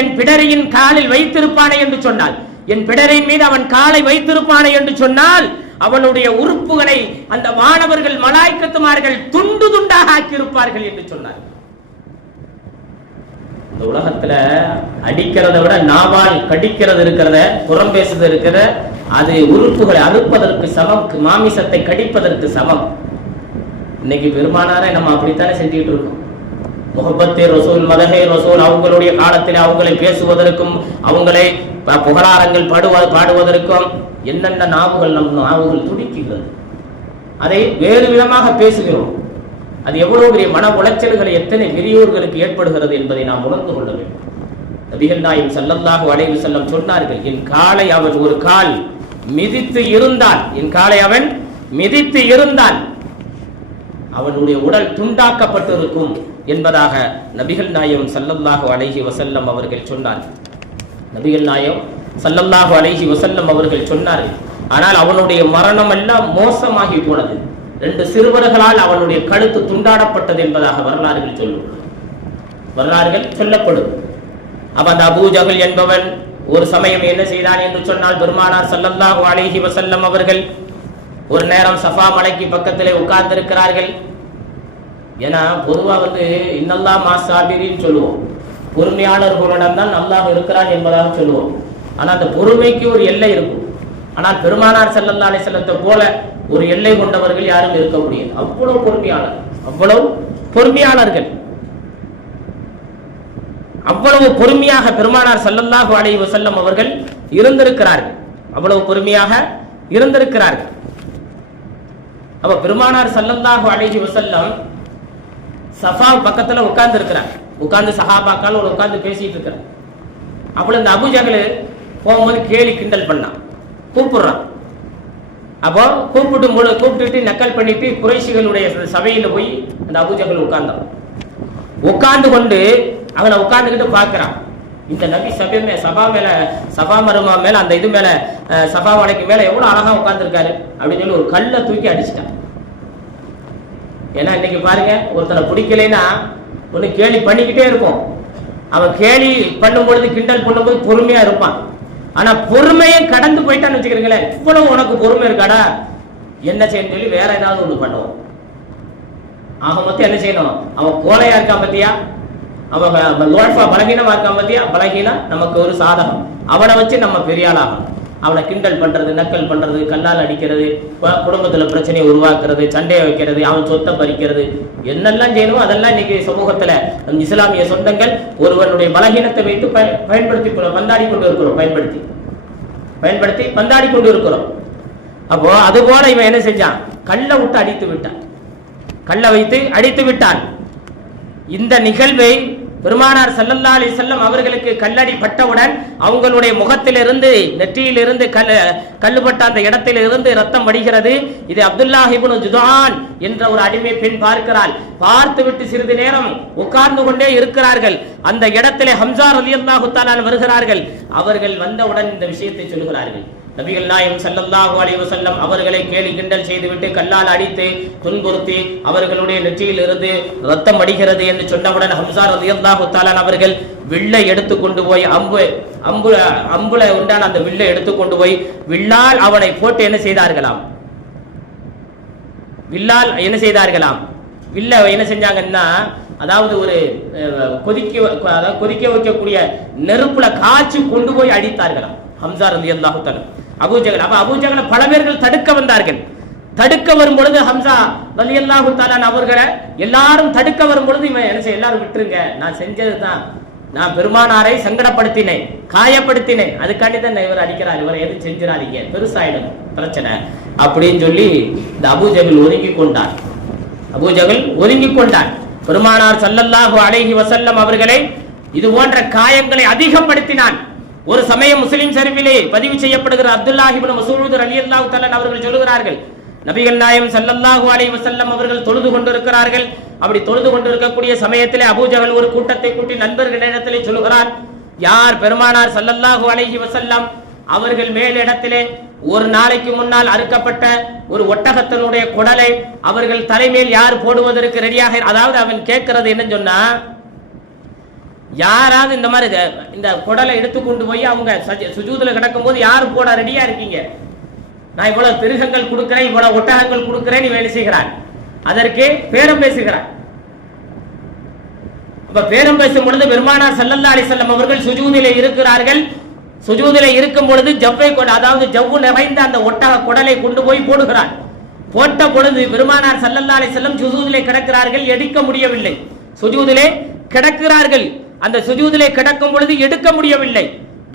என் பிடரியின் காலில் வைத்திருப்பானே என்று சொன்னால், என் பிடரின் மீது அவன் காலை வைத்திருப்பானே என்று சொன்னால் அவனுடைய உறுப்புகளை அந்த வானவர்கள் மலாய்க்கத்துமார்கள் துண்டு துண்டாக ஆக்கியிருப்பார்கள் என்று சொன்னார். இந்த உலகத்துல அடிக்கிறத விட நாவால் கடிக்கிறது இருக்கிறத, புறம் பேசுறது இருக்கிற, அது உறுப்புகளை அறுப்பதற்கு சமம், மாமிசத்தை கடிப்பதற்கு சமம். இன்னைக்கு பெருமானாரை நம்ம அப்படித்தானே செஞ்சுக்கிட்டு இருக்கோம். முஹப்பத்தே ரசூல், மதஹே ரசூல், அவங்களுடைய காலத்தில் அவங்களை பேசுவதற்கும் அவங்களை புகழாரங்கள் பாடுவதற்கும் என்னென்ன நாவுகள் துடிக்கிறது, அதை வேறு விதமாக பேசுகிறோம். அது எவ்வளவு பெரிய மன உளைச்சல்களை எத்தனை பெரியோர்களுக்கு ஏற்படுகிறது என்பதை நாம் உணர்ந்து கொள்ள வேண்டும். நபிகள் நாயகம் ஸல்லல்லாஹு அலைஹி வஸல்லம் சொன்னார்கள், என் காலை அவன் ஒரு கால் மிதித்து இருந்தால் அவனுடைய உடல் துண்டாக்கப்பட்டிருக்கும் என்பதாக நபிகள் நாயகம் ஸல்லல்லாஹு அலைஹி வஸல்லம் அவர்கள் சொன்னார்கள். நபிகள் நாயகம் ஸல்லல்லாஹு அலைஹி வஸல்லம் அவர்கள் சொன்னார்கள். ஆனால் அவனுடைய மரணம் எல்லாம் மோசமாகி போனது. 2 சிறுவர்களால் அவனுடைய கழுத்து துண்டாடப்பட்டது என்பதாக வரலாறுகள் சொல்லப்படும். அப்ப அந்த அபூஜஹல் என்பவன் ஒரு சமயம் என்ன செய்தான் என்று சொன்னால், பெருமானார் ஸல்லல்லாஹு அலைஹி வஸல்லம் அவர்கள் ஒரு நேரம் சஃபா மலைக்கு பக்கத்திலே உட்கார்ந்து இருக்கிறார்கள். ஏன்னா பொதுவா இன்னல்லாஹ் மாஸாபிரின்னு சொல்லுவோம், பொறுமையாளர்களிடம் தான் அல்லாஹ் இருக்கிறான் என்பதாக சொல்லுவோம். ஆனா அந்த பொறுமைக்கு ஒரு எல்லை இருக்கும். ஆனால் பெருமானார் ஸல்லல்லாஹு அலைஹி வஸல்லத்தை போல ஒரு எல்லை கொண்டவர்கள் யாரும் இருக்க முடியாது. அவ்வளவு பொறுமையாளர்கள், அவ்வளவு பொறுமையாக பெருமானார் ஸல்லல்லாஹு அலைஹி வஸல்லம் அவர்கள் இருந்திருக்கிறார்கள். அப்ப பெருமானார் ஸல்லல்லாஹு அலைஹி வஸல்லம் சஃபா பக்கத்துல உட்கார்ந்து இருக்கிறார். உட்கார்ந்து சஹாபாக்கள் உட்கார்ந்து பேசிட்டு இருக்கிறார். அப்போ இந்த அபூஜஹல் போகும்போது கேலி கிண்டல் பண்ணான், கூப்பிடுறான். அப்போ கூப்பிட்டுட்டு நக்கல் பண்ணிட்டு குறைஷிகளுடைய சபையில போய் அந்த அபூஜஹல் உட்கார்ந்தான். உட்கார்ந்து கொண்டு அவனை உட்கார்ந்துகிட்டு பார்க்கிறான். இந்த நபி சபா மருமா மேல அந்த இது மேல சபா வலைக்கு மேல எவ்வளவு அழகா உட்கார்ந்துருக்காரு அப்படின்னு சொல்லி ஒரு கல்லை தூக்கி அடிச்சிட்டான். ஏன்னா இன்னைக்கு பாருங்க, ஒருத்தரை பிடிக்கலைன்னா ஒண்ணு கேலி பண்ணிக்கிட்டே இருப்போம். அவன் கேலி பண்ணும் பொழுது கிண்டல் பண்ணும்போது பொறுமையா இருப்பான். ஆனா பொறுமையை கடந்து போயிட்டான்னு வச்சுக்கிறீங்களேன், இவ்வளவு உனக்கு பொறுமை இருக்காடா, என்ன செய்யணும் சொல்லி வேற ஏதாவது ஒண்ணு பண்ணுவோம். ஆக மொத்தம் என்ன செய்யணும், அவன் கோலையா இருக்கான் பத்தியா, அவன் பலகீனமா இருக்கான் பத்தியா, பலகீனம் நமக்கு ஒரு சாதகம். அவனை வச்சு நம்ம பெரிய ஆளாகும். அவனை கிண்டல் பண்றது, நக்கல் பண்றது, கல்லால் அடிக்கிறது, குடும்பத்துல பிரச்சனையை உருவாக்குறது, சண்டையை வைக்கிறது, அவன் சொத்தை பறிக்கிறது, என்னெல்லாம் செய்யணுமோ அதெல்லாம் இன்னைக்கு சமூகத்துல இஸ்லாமிய சொந்தங்கள் ஒருவனுடைய பலகீனத்தை வைத்து பயன்படுத்தி பந்தாடி கொண்டு இருக்கிறோம். பயன்படுத்தி பந்தாடி கொண்டு இருக்கிறோம். அப்போ அது போல இவன் என்ன செஞ்சான், கல்லை விட்டு அடித்து விட்டான், கல்லை வைத்து அடித்து விட்டான். இந்த நிகழ்வை பெருமானார் ஸல்லல்லாஹு அலைஹி வஸல்லம் அவர்களுக்கு கல்லடி பட்டவுடன் அவங்களுடைய முகத்திலிருந்து நெற்றியிலிருந்து கல்லுபட்ட அந்த இடத்திலிருந்து ரத்தம் வடிகிறது. இது அப்துல்லாஹ் இப்னு ஜுதான் என்ற ஒரு அடிமை பெண் பார்க்கிறாள். பார்த்துவிட்டு சிறிது நேரம் உட்கார்ந்து கொண்டே இருக்கிறார்கள். அந்த இடத்திலே ஹம்ஸா ரலியல்லாஹு தஆலா வருகிறார்கள். அவர்கள் வந்தவுடன் இந்த விஷயத்தை சொல்கிறார்கள். நபிகள் நாயகம் ஸல்லல்லாஹு அலைஹி வஸல்லம் அவர்களை கேலி கிண்டல் செய்துவிட்டு கல்லால் அடித்து துன்புறுத்தி அவர்களுடைய நெற்றியில் இருந்து ரத்தம் வடிகிறது என்று சொன்னவுடன் ஹம்ஸா ரலியல்லாஹு தஆலா அவர்கள் வில்லை எடுத்து கொண்டு போய் அம்புல உண்டான அந்த வில்லை எடுத்து கொண்டு போய் வில்லால் அவனை போட்டு என்ன செய்தார்களாம், வில்ல என்ன செஞ்சாங்கன்னா, அதாவது ஒரு கொதிக்க வைக்கக்கூடிய நெருப்புல காய்ச்சி கொண்டு போய் அடித்தார்களாம் ஹம்ஸா ரலியல்லாஹு தஆலா. அபூஜஹல், அப்ப அபூஜஹலை பல பேர்கள் தடுக்க வந்தார்கள். தடுக்க வரும் பொழுது ஹம்ஸா ரலியல்லாஹு தஆலா அவர்களை எல்லாரும் தடுக்க வரும் பொழுது இவன் என்ன செய்ய, எல்லாரும் விட்டுருங்க, நான் செஞ்சதுதான், நான் பெருமானாரை சங்கடப்படுத்தினேன், காயப்படுத்தினேன், அதுக்காண்டி தான் இவர் அடிக்கிறார், இவரை எதுவும் செஞ்சிடாதீங்க, பெருசாயிடும் பிரச்சனை அப்படின்னு சொல்லி இந்த அபூஜஹல் ஒதுங்கி கொண்டான். பெருமானார் ஸல்லல்லாஹு அலைஹி வஸல்லம் அவர்களை இது போன்ற காயங்களை அதிகப்படுத்தினான். ஒரு சமயம் முஸ்லிம் ஷரீஃபிலே பதிவு செய்யப்படுகிற அப்துல்லாஹ் இப்னு மஸ்ஊத் ரலியல்லாஹு தஆலா அவர்கள் சொல்லுகிறார்கள், நபிகள் நாயகம் ஸல்லல்லாஹு அலைஹி வஸல்லம் அவர்கள் தொழுது கொண்டிருக்கிறார்கள். அப்படி தொழுது கொண்டிருக்கக்கூடிய சமயத்திலே அபூஜஹல் ஒரு கூட்டத்தை கூட்டி நண்பர்களிடத்திலே சொல்லுகிறார், யார் பெருமானார் ஸல்லல்லாஹு அலைஹி வஸல்லம் அவர்கள் மேலிடத்திலே ஒரு நாளைக்கு முன்னால் அறுக்கப்பட்ட ஒரு ஒட்டகத்தினுடைய குடலை அவர்கள் தலைமையில் யார் போடுவதற்கு ரெடியாக, அதாவது அவன் கேட்கிறது என்னன்னு சொன்னா, யாராவது இந்த மாதிரி இந்த குடலை எடுத்துக்கொண்டு போய் அவங்க சுஜூதுல கிடக்கும் போது யாரு போட ரெடியா இருக்கீங்க, நான் இவ்வளவு திருகங்கள் கொடுக்கிறேன், இவ்வளவு ஒட்டகங்கள் கொடுக்கிறேன், நீ வேலை செய்கிறான். அதற்கு பேரம் பேசுகிறான். அப்ப பேரம் பேசும் பொழுது பெருமானார் ஸல்லல்லாஹு அலைஹி வஸல்லம் அவர்கள் சுஜூதிலே இருக்கிறார்கள். சுஜூதிலே இருக்கும் பொழுது ஜவ்வை கொண்டு, அதாவது ஜவ்வு நிறைந்த அந்த ஒட்டக குடலை கொண்டு போய் போடுகிறார். போட்ட பொழுது பெருமானார் ஸல்லல்லாஹு அலைஹி வஸல்லம் சுஜூதிலே கிடக்கிறார்கள், எடுக்க முடியவில்லை. சுஜூதிலே கிடக்கிறார்கள். அந்த சுஜூதிலே கிடக்கும் பொழுது எடுக்க முடியவில்லை,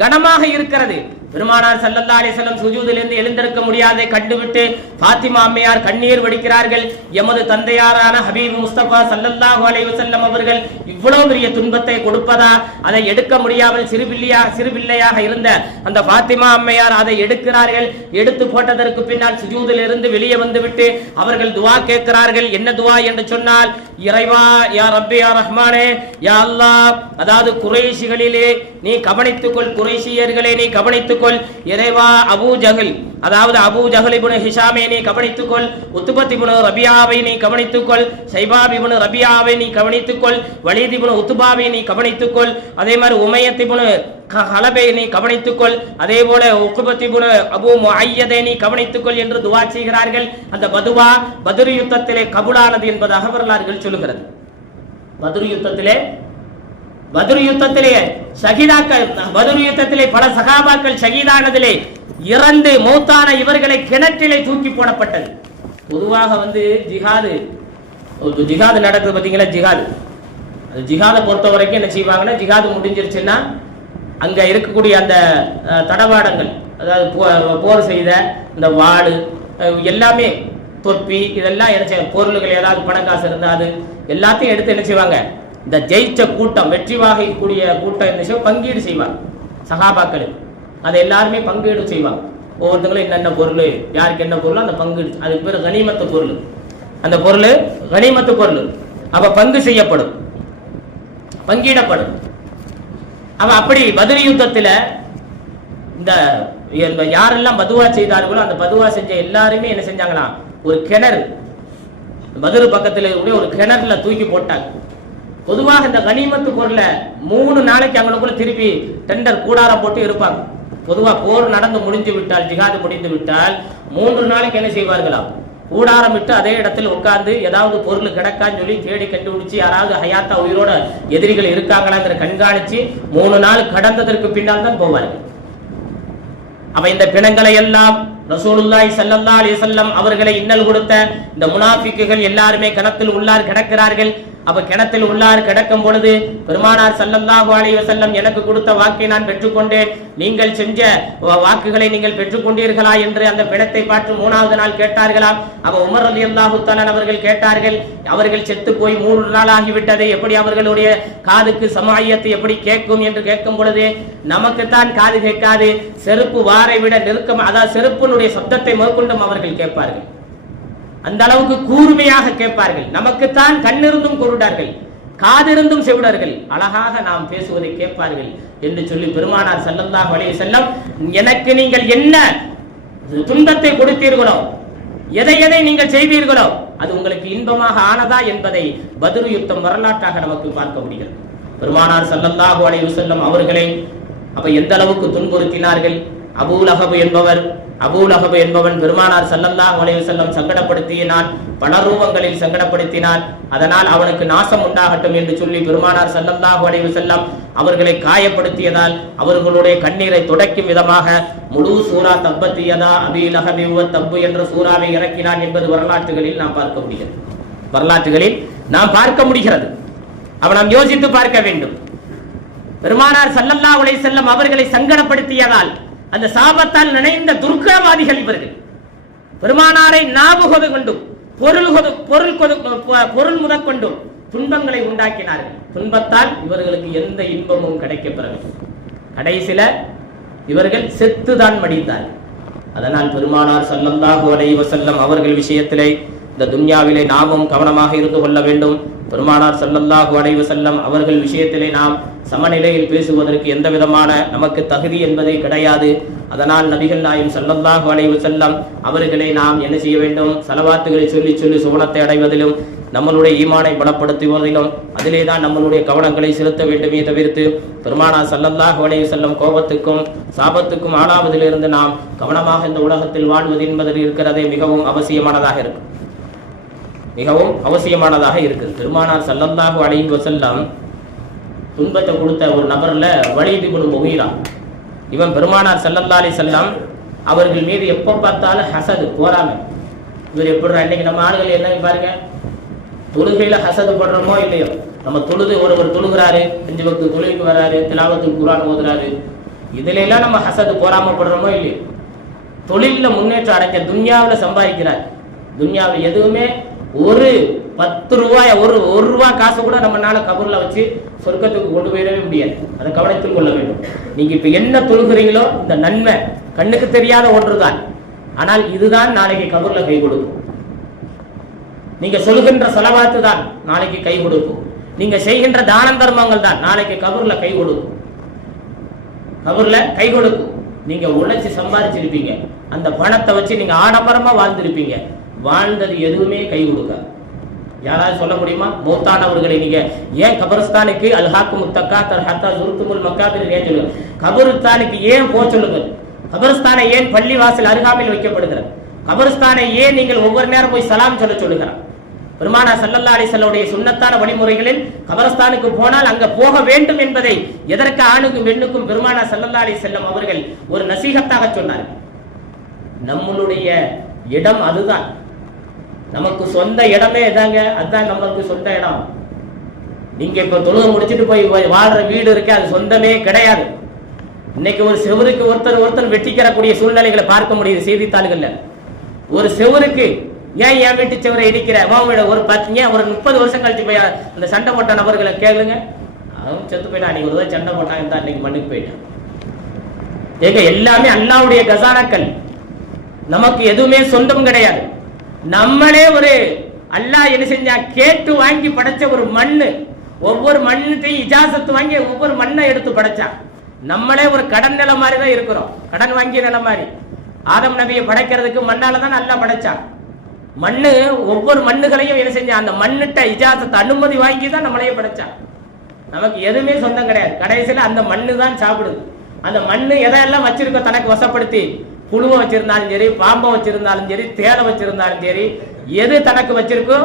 கனமாக இருக்கிறது. பெருமானார் ஸல்லல்லாஹு அலைஹி வஸல்லம் சுஜூதிலிருந்து எழுந்திருக்க முடியாதை கண்டுவிட்டு ஃபாத்திமா அம்மையார் கண்ணீர் வடிக்கிறார்கள். எமது தந்தையாரான ஹபீப் முஸ்தபா ஸல்லல்லாஹு அலைஹி வஸல்லம் அவர்கள் இவ்வளவு பெரிய துன்பத்தை கொடுப்பதா, அதை எடுக்க முடியாமல் சிறுபிள்ளையாக இருந்த அந்த ஃபாத்திமா அம்மையார் அதை எடுக்கிறார்கள். எடுத்து போட்டதற்கு பின்னால் சுஜூதில் இருந்து வெளியே வந்துவிட்டு அவர்கள் துவா கேட்கிறார்கள். என்ன துவா என்று சொன்னால், இறைவா, யா ரப்பி யா ரஹ்மானே, யா அல்லாஹ், அதாவது குறைஷிகளிலே நீ கவனித்துக்கொள், குறைஷியர்களே நீ கவனித்துக்கொள், இறைவா அபூஜஹல், அதாவது அபூஜஹல் இப்னு ஹிஷாமை நீ கவனித்துக்கொள், உத்பத் இப்னு ரபியாவை நீ கவனித்துக்கொள், ஷைபாப் இப்னு ரபியாவை நீ கவனித்துக்கொள், வலீத் இப்னு உத்பாவை நீ கவனித்துக்கொள், அதே மாதிரி உமையத் இப்னு ஹலபை நீ கவனித்துக்கொள், அதே போல உக்பத் இப்னு அபூ முஅய்யதை நீ கவனித்துக்கொள் என்று துஆ செய்கிறார்கள். அந்த பதுவா பத்ர் யுத்தத்திலே கபூலானது என்பதாக வரலாறுகள் சொல்லுகிறது. பத்ர் யுத்தத்திலே ஷஹீதாக்கள், பத்ர் யுத்தத்திலே பல சஹாபாக்கள் ஷஹீதானதிலே இறந்து மௌத்தான இவர்களை கிணற்றிலே தூக்கி போடப்பட்டது. பொதுவாக ஜிஹாது நடக்குது பாத்தீங்களா, ஜிஹாதை பொறுத்த வரைக்கும் என்ன செய்வாங்கன்னா, ஜிஹாது முடிஞ்சிருச்சுன்னா அங்க இருக்கக்கூடிய அந்த தடவாடங்கள், அதாவது போர் செய்த இந்த வாள் எல்லாமே தொப்பி இதெல்லாம் என்ன பொருள்கள் ஏதாவது பணம் காசு இருந்தால் அது எல்லாத்தையும் எடுத்து என்ன செய்வாங்க, இந்த ஜெயிச்ச கூட்டம் வெற்றி வாங்கக்கூடிய கூட்டம் என்ன செய்வோம், பங்கீடு செய்வாங்க சகாபாக்களுக்கு. அதை எல்லாருமே பங்கீடு செய்வாங்க. ஒவ்வொருத்தங்களும் என்னென்ன பொருள், யாருக்கு என்ன பொருள், அந்த பங்கீடு, அதுக்கு பேர் கனிமத்து பொருள். அந்த பொருள் கனிமத்து பொருள். அப்ப பங்கு செய்யப்படும், பங்கீடப்படும். அவ அப்படி பத்ர் யுத்தத்தில் இந்த யாரெல்லாம் பதுவா செய்தார்களோ அந்த பதுவா செஞ்ச எல்லாருமே என்ன செஞ்சாங்களா, ஒரு கிணறு பத்ர் பக்கத்தில் ஒரு கிணறுல தூக்கி போட்டாங்க. பொதுவாக இந்த கனிமத்து பொருளை 3 நாளைக்கு அங்கனக்குள்ள திருப்பி டெண்டர் கூடாரம் போட்டு இருப்பாங்க. பொதுவா போர் நடந்து முடிந்து விட்டால், ஜிகாது முடிந்து விட்டால் 3 நாளைக்கு என்ன செய்வார்களா, கூடாரம் விட்டு அதே இடத்துல உட்கார்ந்து ஏதாவது பொருள் கிடக்கான்னு சொல்லி தேடி கண்டுபிடிச்சு யாராவது ஹயாத்தா உயிரோட எதிரிகள் இருக்காங்களாங்கிற கண்காணிச்சு 3 நாள் கடந்ததற்கு பின்னால் தான் போவார்கள். அவ இந்த பிணங்களை எல்லாம் ரசூலுல்லாஹி ஸல்லல்லாஹு அலைஹி வஸல்லம் அவர்களை இன்னல் கொடுத்த இந்த முனாஃபிக்குகள் எல்லாருமே கிணத்தில் உள்ளார் கிடக்கிறார்கள். அப்ப கிணத்தில் உள்ளார் கிடக்கும் பொழுது பெருமானார் ஸல்லல்லாஹு அலைஹி வஸல்லம் எனக்கு கொடுத்த வாக்கை நான் பெற்றுக்கொண்டேன், நீங்கள் செஞ்ச வாக்குகளை நீங்கள் பெற்றுக்கொண்டீர்களா என்று அந்த பிணத்தை பார்த்து 3வது நாள் கேட்டார்களாம். அப்ப உமர் ரலியல்லாஹு தஆலா அவர்கள் கேட்டார்கள், அவர்கள் செத்து போய் 3 நாள் ஆகிவிட்டது, எப்படி அவர்களுடைய காதுக்கு சமாயத்தை எப்படி கேட்கும் என்று கேட்கும் பொழுது, நமக்குத்தான் காது கேட்காது, செருப்பு வாரை விட நெருக்கம், அதாவது செருப்பினுடைய சப்தத்தை மேற்கொண்டும் அவர்கள் கேட்பார்கள். அந்த அளவுக்கு கூர்மையாக கேட்பார்கள். நமக்குத்தான் கண்ணிருந்தும் குருடார்கள், காதிருந்தும் செவிடர்கள், அழகாக நாம் பேசுவதை கேட்பார்கள் என்று சொல்லி பெருமானார் ஸல்லல்லாஹு அலைஹி வஸல்லம், எனக்கு நீங்கள் என்ன துன்பத்தை கொடுத்தீர்களோ, எதை எதை நீங்கள் செய்தீர்களோ அது உங்களுக்கு இன்பமாக ஆனதா என்பதை பத்ர் யுத்தம் வரலாற்றாக நமக்கு பார்க்க முடிகிறது. பெருமானார் ஸல்லல்லாஹு அலைஹி வஸல்லம் அவர்களை அப்ப எந்த அளவுக்கு துன்புறுத்தினார்கள். அபூ லஹப் என்பவன் பெருமானார் ஸல்லல்லாஹு அலைஹி வஸல்லம் சங்கடப்படுத்தினான், பல ரூபங்களில் சங்கடப்படுத்தினான். அதனால் அவனுக்கு நாசம் உண்டாகட்டும் என்று சொல்லி பெருமானார் ஸல்லல்லாஹு அலைஹி வஸல்லம் அவர்களை காயப்படுத்தியதால் அவர்களுடைய கண்ணீரை துடைக்கும் விதமாக முழு சூரா தப்பத் யதா அபீ லஹப் வ தப் என்ற சூராவை இறக்கினான் என்பது வரலாற்றுகளில் நாம் பார்க்க முடிகிறது. நாம் யோசித்து பார்க்க வேண்டும். பெருமானார் ஸல்லல்லாஹு அலைஹி வஸல்லம் அவர்களை சங்கடப்படுத்தியதால் அந்த சாபத்தால் நினைந்த துர்க்கவாதிகள் இவர்கள் பெருமானாரை ஞாபகம் கொண்டும் பொருள் முதற்கொண்டும் துன்பங்களை உண்டாக்கினார்கள். துன்பத்தால் இவர்களுக்கு எந்த இன்பமும் கிடைக்கப்பெறவில்லை. கடைசில இவர்கள் செத்துதான் மடிந்தார்கள். அதனால் பெருமானார் ஸல்லல்லாஹு அலைஹி வஸல்லம் அவர்கள் விஷயத்திலே இந்த துன்யாவிலே நாமும் கவனமாக இருந்து கொள்ள வேண்டும். பெருமானார் ஸல்லல்லாஹு அலைஹி வஸல்லம் அவர்கள் விஷயத்திலே நாம் சமநிலையில் பேசுவதற்கு எந்த விதமான நமக்கு தகுதி என்பதே கிடையாது. அதனால் நபிகள் நாயகம் ஸல்லல்லாஹு அலைஹி வஸல்லம் அவர்களை நாம் என்ன செய்ய வேண்டும், ஸலவாத்துகளை சொல்லி சொல்லி சுவனத்தை அடைவதிலும் நம்மளுடைய ஈமானை பலப்படுத்துவதிலும் அதிலே தான் நம்மளுடைய கவனங்களை செலுத்த வேண்டுமே தவிர்த்து பெருமானார் ஸல்லல்லாஹு அலைஹி வஸல்லம் கோபத்துக்கும் சாபத்துக்கும் ஆளாவதிலிருந்து நாம் கவனமாக இந்த உலகத்தில் வாழ்வது என்பதில் இருக்கிறதே மிகவும் அவசியமானதாக இருக்குது. பெருமானார் ஸல்லல்லாஹு அலைஹி வஸல்லம் துன்பத்தை கொடுத்த ஒரு நபர்ல வலீத் இப்னு முகீரா, இவன் பெருமானார் ஸல்லல்லாஹு அலைஹி வஸல்லம் அவர்கள் மீது எப்ப பார்த்தாலும் ஹசது, போராமை. இவர் எப்படி இன்னைக்கு நம்ம ஆளுகள் என்ன பாருங்க, தொழுகையில ஹசது படுறோமோ இல்லையோ, நம்ம ஒருவர் தொழுகிறாரு, 5 வக்து தொழுகைக்கு வராரு, திலாவத்துக்கு குர்ஆன் ஓதுறாரு, இதுல எல்லாம் நம்ம ஹசது போராமப்படுறோமோ இல்லையோ. தொழில முன்னேற்றம் அடைஞ்ச துன்யாவில் சம்பாதிக்கிறார். துன்யாவில் எதுவுமே ஒரு 10 ரூபாய் ஒரு ரூபாய் காசு கூட நம்மளால கபூர்ல வச்சு சொர்க்கத்துக்கு கொண்டு போயிடவே முடியாது. அதை கவனத்தில் கொள்ள வேண்டும். நீங்க இப்ப என்ன தொழுகிறீங்களோ இந்த நன்மை கண்ணுக்கு தெரியாத ஒன்றுதான், ஆனால் இதுதான் நாளைக்கு கபூர்ல கை கொடுக்கும். நீங்க சொல்கின்ற ஸலவாத்து தான் நாளைக்கு கை கொடுக்கும். நீங்க செய்கின்ற தான தர்மங்கள் தான் நாளைக்கு கபூர்ல கை கொடுக்கும். நீங்க உழைச்சி சம்பாதிச்சிருப்பீங்க, அந்த பணத்தை வச்சு நீங்க ஆடம்பரமா வாழ்ந்திருப்பீங்க, வாழ்ந்தது எதுவுமே கை கொடுக்க. யாராவது சொல்ல முடியுமா? மௌத்தானவர்களை நீங்க ஏன் கபரஸ்தானுக்கு அல்ஹாக்கு முத்தக்காத்தர் ஹத்தா ஜுர்துமுல் மக்காபிர் ஏன் சொல்லுங்க? கபரஸ்தானுக்கு ஏன் போக சொல்லுங்க? கபரஸ்தானை ஏன் பள்ளி வாசல் அருகாமையில் வைக்கப்படுகிறது? கபரஸ்தானை ஏன் நீங்கள் ஒவ்வொரு நேரம் போய் சலாம் சொல்ல சொல்லுகிறார்? பெருமானார் ஸல்லல்லாஹு அலைஹி வஸல்லம் சுன்னத்தான வழிமுறைகளில் கபரஸ்தானுக்கு போனால் அங்க போக வேண்டும் என்பதை எதற்கு ஆணுக்கும் பெண்ணுக்கும் பெருமானார் ஸல்லல்லாஹு அலைஹி வஸல்லம் அவர்கள் ஒரு நசீகத்தாக சொன்னார். நம்மளுடைய இடம் அதுதான், நமக்கு சொந்த இடமே இதாங்க, அதுதான் நம்மளுக்கு சொந்த இடம். நீங்க இப்ப தொழுகை முடிச்சுட்டு போய் வாழ்ற வீடு இருக்கு, அது சொந்தமே கிடையாது. இன்னைக்கு ஒரு செவருக்கு ஒருத்தர் வெட்டிக்கிறக்கூடிய சூழ்நிலைகளை பார்க்க முடியுது செய்தித்தாள்கள்ல. ஒரு செவருக்கு ஏன் என் வீட்டு சுவரை இடிக்கிற? ஒரு 30 வருஷம் கழிச்சு போய் அந்த சண்டை போட்ட நபர்களை கேளுங்க, அவன் செத்து போயிட்டான். அன்னைக்கு ஒரு சண்டை போட்டான், இருந்தா அன்னைக்கு மண்ணுக்கு போயிட்டான். ஏங்க, எல்லாமே அல்லாஹ்வுடைய கசானாக்கள். நமக்கு எதுவுமே சொந்தம் கிடையாது. நம்மளே ஒரு அல்லாஹ் என்ன செஞ்சா கேட்டு வாங்கி படைச்ச ஒரு மண்ணு. ஒவ்வொரு மண்ணுத்தையும் இஜாசத்து வாங்கி ஒவ்வொரு மண்ணை எடுத்து படைச்சா. நம்மளே ஒரு கடன் நிலை மாதிரி தான் இருக்கிறோம், கடன் வாங்கிய நிலை மாதிரி. ஆதம் நபியை படைக்கிறதுக்கு மண்ணால தான் நல்லா படைச்சான். மண்ணு ஒவ்வொரு மண்ணுகளையும் என்ன செஞ்சா அந்த மண்ணுட்ட இஜாசத்தை அனுமதி வாங்கி தான் நம்மளையே படைச்சான். நமக்கு எதுவுமே சொந்தம் கிடையாது. கடைசியில அந்த மண்ணு தான் சாப்பிடுது. அந்த மண்ணு எதையெல்லாம் வச்சிருக்க தனக்கு வசப்படுத்தி, புழுவை வச்சிருந்தாலும் சரி, பாம்பை வச்சிருந்தாலும் சரி, தேலை வச்சிருந்தாலும் சரி, எது தனக்கு வச்சிருக்கோ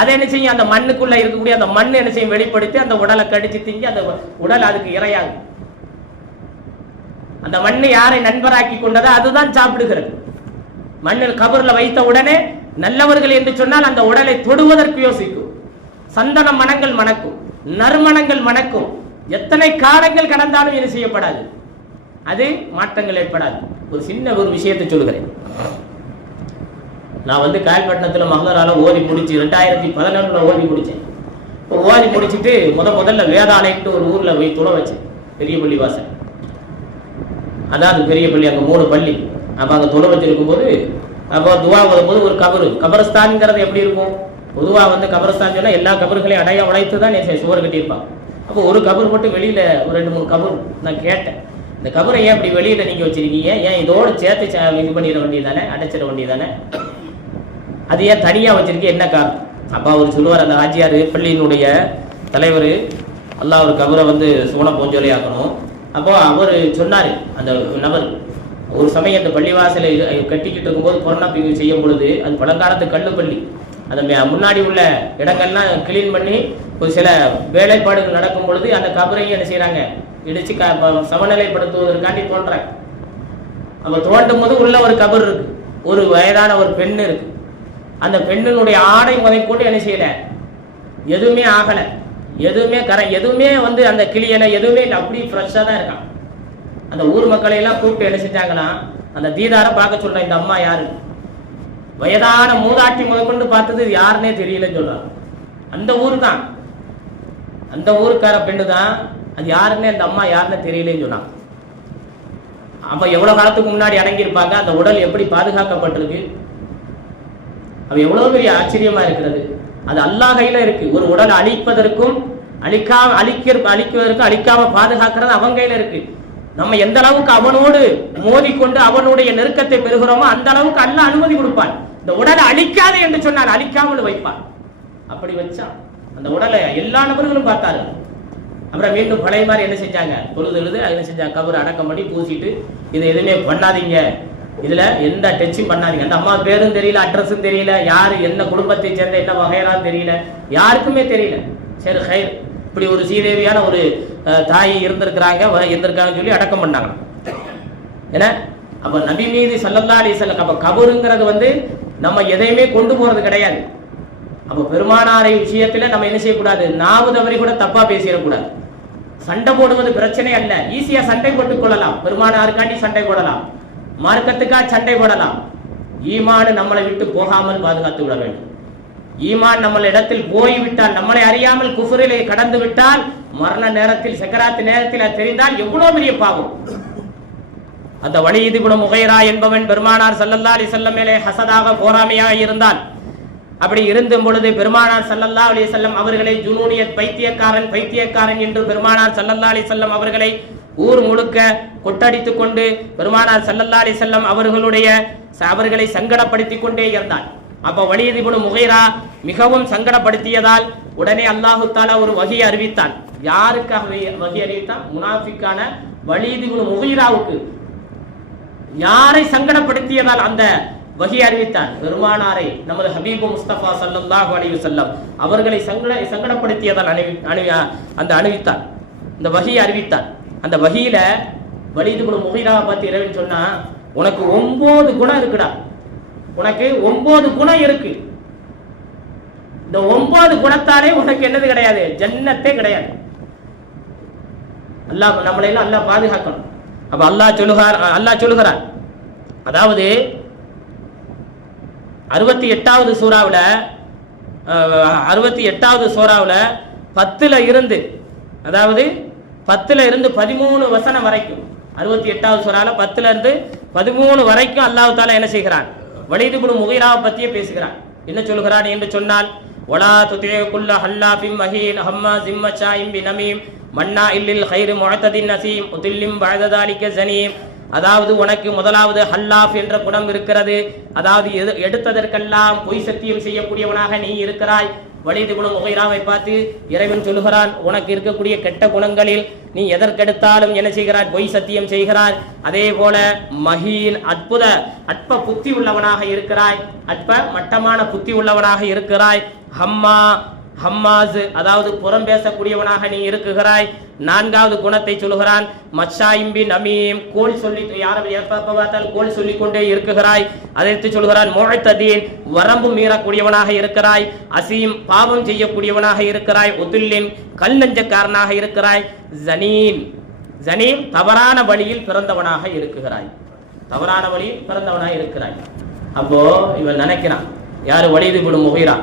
அதை என்ன செய்யும், அந்த மண்ணுக்குள்ள இருக்கக்கூடிய அந்த மண் என்ன செய்யும், வெளிப்படுத்தி அந்த உடலை கடிச்சு திங்கி அந்த உடல் அதுக்கு இரையாகும். அந்த மண்ணு யாரை நண்பராக்கி கொண்டதோ அதுதான் சாப்பிடுகிறது. மண்ணில் கபர்ல வைத்த உடனே நல்லவர்கள் என்று சொன்னால் அந்த உடலை தொடுவதற்கு யோசிக்கும். சந்தன மனங்கள் மணக்கும், நறுமணங்கள் மணக்கும். எத்தனை காலங்கள் கடந்தாலும் என்ன செய்யப்படாது, அது மாற்றங்கள் ஏற்படாது. ஒரு சின்ன ஒரு விஷயத்தை சொல்லுகிறேன். நான் காயல்பட்டினத்தில் மகரால ஓதி முடிச்சு 2011 ஓதி முடிச்சேன். ஓதி முடிச்சுட்டு முதல்ல வேதாலயம்ட்டு ஒரு ஊர்ல போய் துளை வச்சேன், பெரிய பள்ளி வாசல். அதாவது பெரிய பள்ளி, அங்கே 3 பள்ளி. அப்போ அங்கே துளை வச்சிருக்கும் போது, அப்போ துவா வரும்போது ஒரு கபரஸ்தான்ங்கிறது எப்படி இருக்கும், பொதுவாக கபரஸ்தான் சொன்னா எல்லா கபர்களையும் உடைத்து தான் சுவர் கட்டியிருப்பாங்க. அப்போ ஒரு கபர் மட்டும் வெளியில ஒரு 2-3 கபர் நான் கேட்டேன், இந்த கபரை ஏன் இப்படி வெளியில நீங்க வச்சிருக்கீங்க, ஏன் இதோடு சேர்த்து இது பண்ணிட வேண்டியதானே, அடைச்சிட வேண்டியதானே, அது ஏன் தனியா வச்சிருக்கீங்க, என்ன காரணம்? அப்போ அவர் சொல்லுவார், அந்த ஆஜியார் பள்ளியினுடைய தலைவர், அல்லாஹ் ஒரு கபரை சோன பூஞ்சோலை ஆக்கணும். அப்போ அவர் சொன்னாரு, அந்த நபர் ஒரு சமயம் அந்த பள்ளிவாசலை கட்டிக்கிட்டு இருக்கும்போது கொரோனா பிரிவு செய்யும் பொழுது, அது பழங்காலத்து கல்லு பள்ளி, அந்த முன்னாடி உள்ள இடங்கள்லாம் கிளீன் பண்ணி ஒரு சில வேலைப்பாடுகள் நடக்கும் பொழுது அந்த கபரையும் என்ன செய்யறாங்க, இடிச்சு சமநிலைப்படுத்துவதற்காண்டி தோன்றாங்க. அப்ப தோண்டும் போது உள்ள ஒரு கபர் இருக்கு, ஒரு வயதான ஒரு பெண் இருக்கு. அந்த பெண்ணினுடைய ஆடை முதற்கொண்டு என்ன செய்யல, எதுவுமே ஆகல, எதுவுமே எதுவுமே அந்த கிளியலை எதுவுமே இல்லை, அப்படி ஃப்ரெஷ்ஷா தான் இருக்கான். அந்த ஊர் மக்களை எல்லாம் கூப்பிட்டு என்ன செஞ்சாங்கன்னா, அந்த தீதார பார்க்க சொல்றேன், இந்த அம்மா யாரு, வயதான மூதாட்டி முதற்கொண்டு பார்த்தது யாருன்னே தெரியலன்னு சொல்றாங்க. அந்த ஊர் தான், அந்த ஊருக்கார பெண்ணு தான், அது யாருன்னே அந்த அம்மா யாருன்னு தெரியலன்னு சொன்னாங்க. அப்ப எவ்வளவு காலத்துக்கு முன்னாடி அடங்கியிருப்பாங்க, அந்த உடல் எப்படி பாதுகாக்கப்பட்டிருக்கு, அது எவ்வளவு பெரிய ஆச்சரியமா இருக்கிறது. அது அல்லாஹ் கையில இருக்கு. ஒரு உடல் அழிப்பதற்கும் அழிக்குவதற்கும் அழிக்காம பாதுகாக்கிறது அவன் கையில இருக்கு. நம்ம எந்த அளவுக்கு அவனோடு மோதிக்கொண்டு அவனுடைய நெருக்கத்தை பெறுகிறோமோ அந்த அளவுக்கு அல்லாஹ் அனுமதி கொடுப்பான். இந்த உடலை அழிக்காது என்று சொன்னால் அழிக்காமல் வைப்பான். அப்படி வச்சா அந்த உடலை எல்லா நபர்களும் பார்த்தாரு. அப்புறம் மீண்டும் பழைய மாதிரி என்ன செஞ்சாங்க, தொழுது என்ன செஞ்சாங்க, கபர் அடக்கம் பண்ணி பூசிட்டு, இது எதுவுமே பண்ணாதீங்க, இதுல எந்த டச்சும் பண்ணாதீங்க. அந்த அம்மா பேரும் தெரியல, அட்ரஸும் தெரியல, யாரு என்ன குடும்பத்தை சேர்ந்த என்ன வகையெல்லாம் தெரியல, யாருக்குமே தெரியல. சரி ஹைர், இப்படி ஒரு சீதேவியான ஒரு தாய் இருந்திருக்காங்கன்னு சொல்லி அடக்கம் பண்ணாங்க. ஏன்னா அப்ப நபி மீது ஸல்லல்லாஹு அலைஹி வஸல்லம், அப்ப கபருங்கிறது நம்ம எதையுமே கொண்டு போறது கிடையாது. அப்ப பெருமானாரை விஷயத்துல நம்ம என்ன செய்யக்கூடாது, நாவு தவறி கூட தப்பா பேசிடக்கூடாது. சண்டை போடுவது பிரச்சனை அல்ல, ஈஸியா சண்டை போட்டுக் கொள்ளலாம், பெருமானாருக்காண்டி சண்டை போடலாம், மார்க்கத்துக்காக சண்டை போடலாம். ஈமான் நம்மளை விட்டு போகாமல் பாதுகாத்து விட வேண்டும். ஈமான் நம்ம இடத்தில் போய்விட்டால், நம்மளை அறியாமல் குஃபரிலே கடந்து விட்டால், மரண நேரத்தில் சக்கராத்து நேரத்தில் அது தெரிந்தால் எவ்வளவு பெரிய பாவம். அந்த வலீத் இப்னு முகைரா என்பவன் பெருமானார் ஸல்லல்லாஹு அலைஹி வஸல்லம் மேலே ஹசதாக போராமையாக இருந்தான். அப்படி இருந்தும் பொழுது பெருமானார் ஸல்லல்லாஹு அலைஹி வஸல்லம் அவர்களை ஜுனூனியத் பைத்தியக்காரன் என்று பெருமானார் ஸல்லல்லாஹு அலைஹி வஸல்லம் அவர்களை ஊர் முழுக்க கொட்டடித்துக் கொண்டு பெருமானார் ஸல்லல்லாஹு அலைஹி வஸல்லம் அவர்களை சங்கடப்படுத்திக் கொண்டே இருந்தான். அப்ப வலீத் இப்னு முகைரா மிகவும் சங்கடப்படுத்தியதால் உடனே அல்லாஹு தஆலா ஒரு வஹியை அறிவித்தான். யாருக்காக வஹி அறிவித்தான்? முனாஃபிக்கான வலீத் இப்னு முகைராவுக்கு. யாரை சங்கடப்படுத்தியதால் அந்த வஹி அறிவித்தான்? பெருமானாரை, நமது ஹபீபு முஸ்தபா ஸல்லல்லாஹு அலைஹி வஸல்லம் அவர்களை சங்கடப்படுத்தியதால் அந்த அறிவித்தான், இந்த வஹியை அறிவித்தான். அந்த வஹியில வலீத் இப்னு முகைராவை பத்தி இறைவன் சொன்னா, உனக்கு 9 குணம் இருக்குடா, உனக்கு 9 குணம் இருக்கு. இந்த 9 குணத்தாலே உனக்கு என்னது கிடையாது, ஜன்னத்தே கிடையாது. அல்லாஹ் நம்மளை எல்லாம் அல்லாஹ் பாதுகாக்கணும். அப்ப அல்லாஹ் சொல்லுகிறார், அதாவது 68வது சூறாவில் 68வது சூறாவில் 10ல் இருந்து, அதாவது 10ல் இருந்து 13 வசனம் வரைக்கும், 68வது சூறாவில் 10ல் இருந்து 13 வரைக்கும் அல்லாஹ் தஆலா என்ன செய்கிறான்? வலீத் இப்னு முகீராவை பற்றியே பேசுகிறான். என்ன சொல்கிறான் என்று சொன்னால், வலா துதிஉ குல்ல ஹல்லாஃபின் மஹீன் ஹம்மாஸிம் மஷாஇம் பினமீம் மன்னா இல்லில் கைர் முஅத்ததின் நசீம் உதில்லிம் பஅத ذلك ஸனீம். அதாவது உனக்கு முதலாவது ஹல்லாஃப் என்ற குணம் இருக்கிறது, அதாவது எடுத்ததற்கெல்லாம் பொய் சத்தியம் செய்யக்கூடியவனாக நீ இருக்கிறாய். வலீத் இப்னு முகீராவை பார்த்து இறைவன் சொல்கிறான், உனக்கு இருக்கக்கூடிய கெட்ட குணங்களில் நீ எதற்கெடுத்தாலும் என்ன செய்கிறாய்? பொய் சத்தியம் செய்கிறாய். அதே போல மஹீன் அற்ப புத்தி உள்ளவனாக இருக்கிறாய், அற்ப மட்டமான புத்தி உள்ளவனாக இருக்கிறாய். ஹம்மாஸ் அதாவது புறம் பேசக்கூடியவனாக நீ இருக்குகிறாய். 4வது குணத்தை சொல்கிறான், மஷாயிம் பின் நமீம், கோல் சொல்லி பார்த்தால் கோல் சொல்லிக் கொண்டே இருக்குகிறாய். அதைத்து சொல்கிறான், முஅத்ததீன் வரம்பு மீறக்கூடியவனாக இருக்கிறாய். அசீம் பாவம் செய்யக்கூடியவனாக இருக்கிறாய். உதுல்லின் கல் நெஞ்சக்காரனாக இருக்கிறாய். ஜனீம் தவறான வழியில் பிறந்தவனாக இருக்குகிறாய். தவறான வழியில் பிறந்தவனாக இருக்கிறாய். அப்போ இவன் நினைக்கிறான், யாரு? வலீத் இப்னு முகீரா.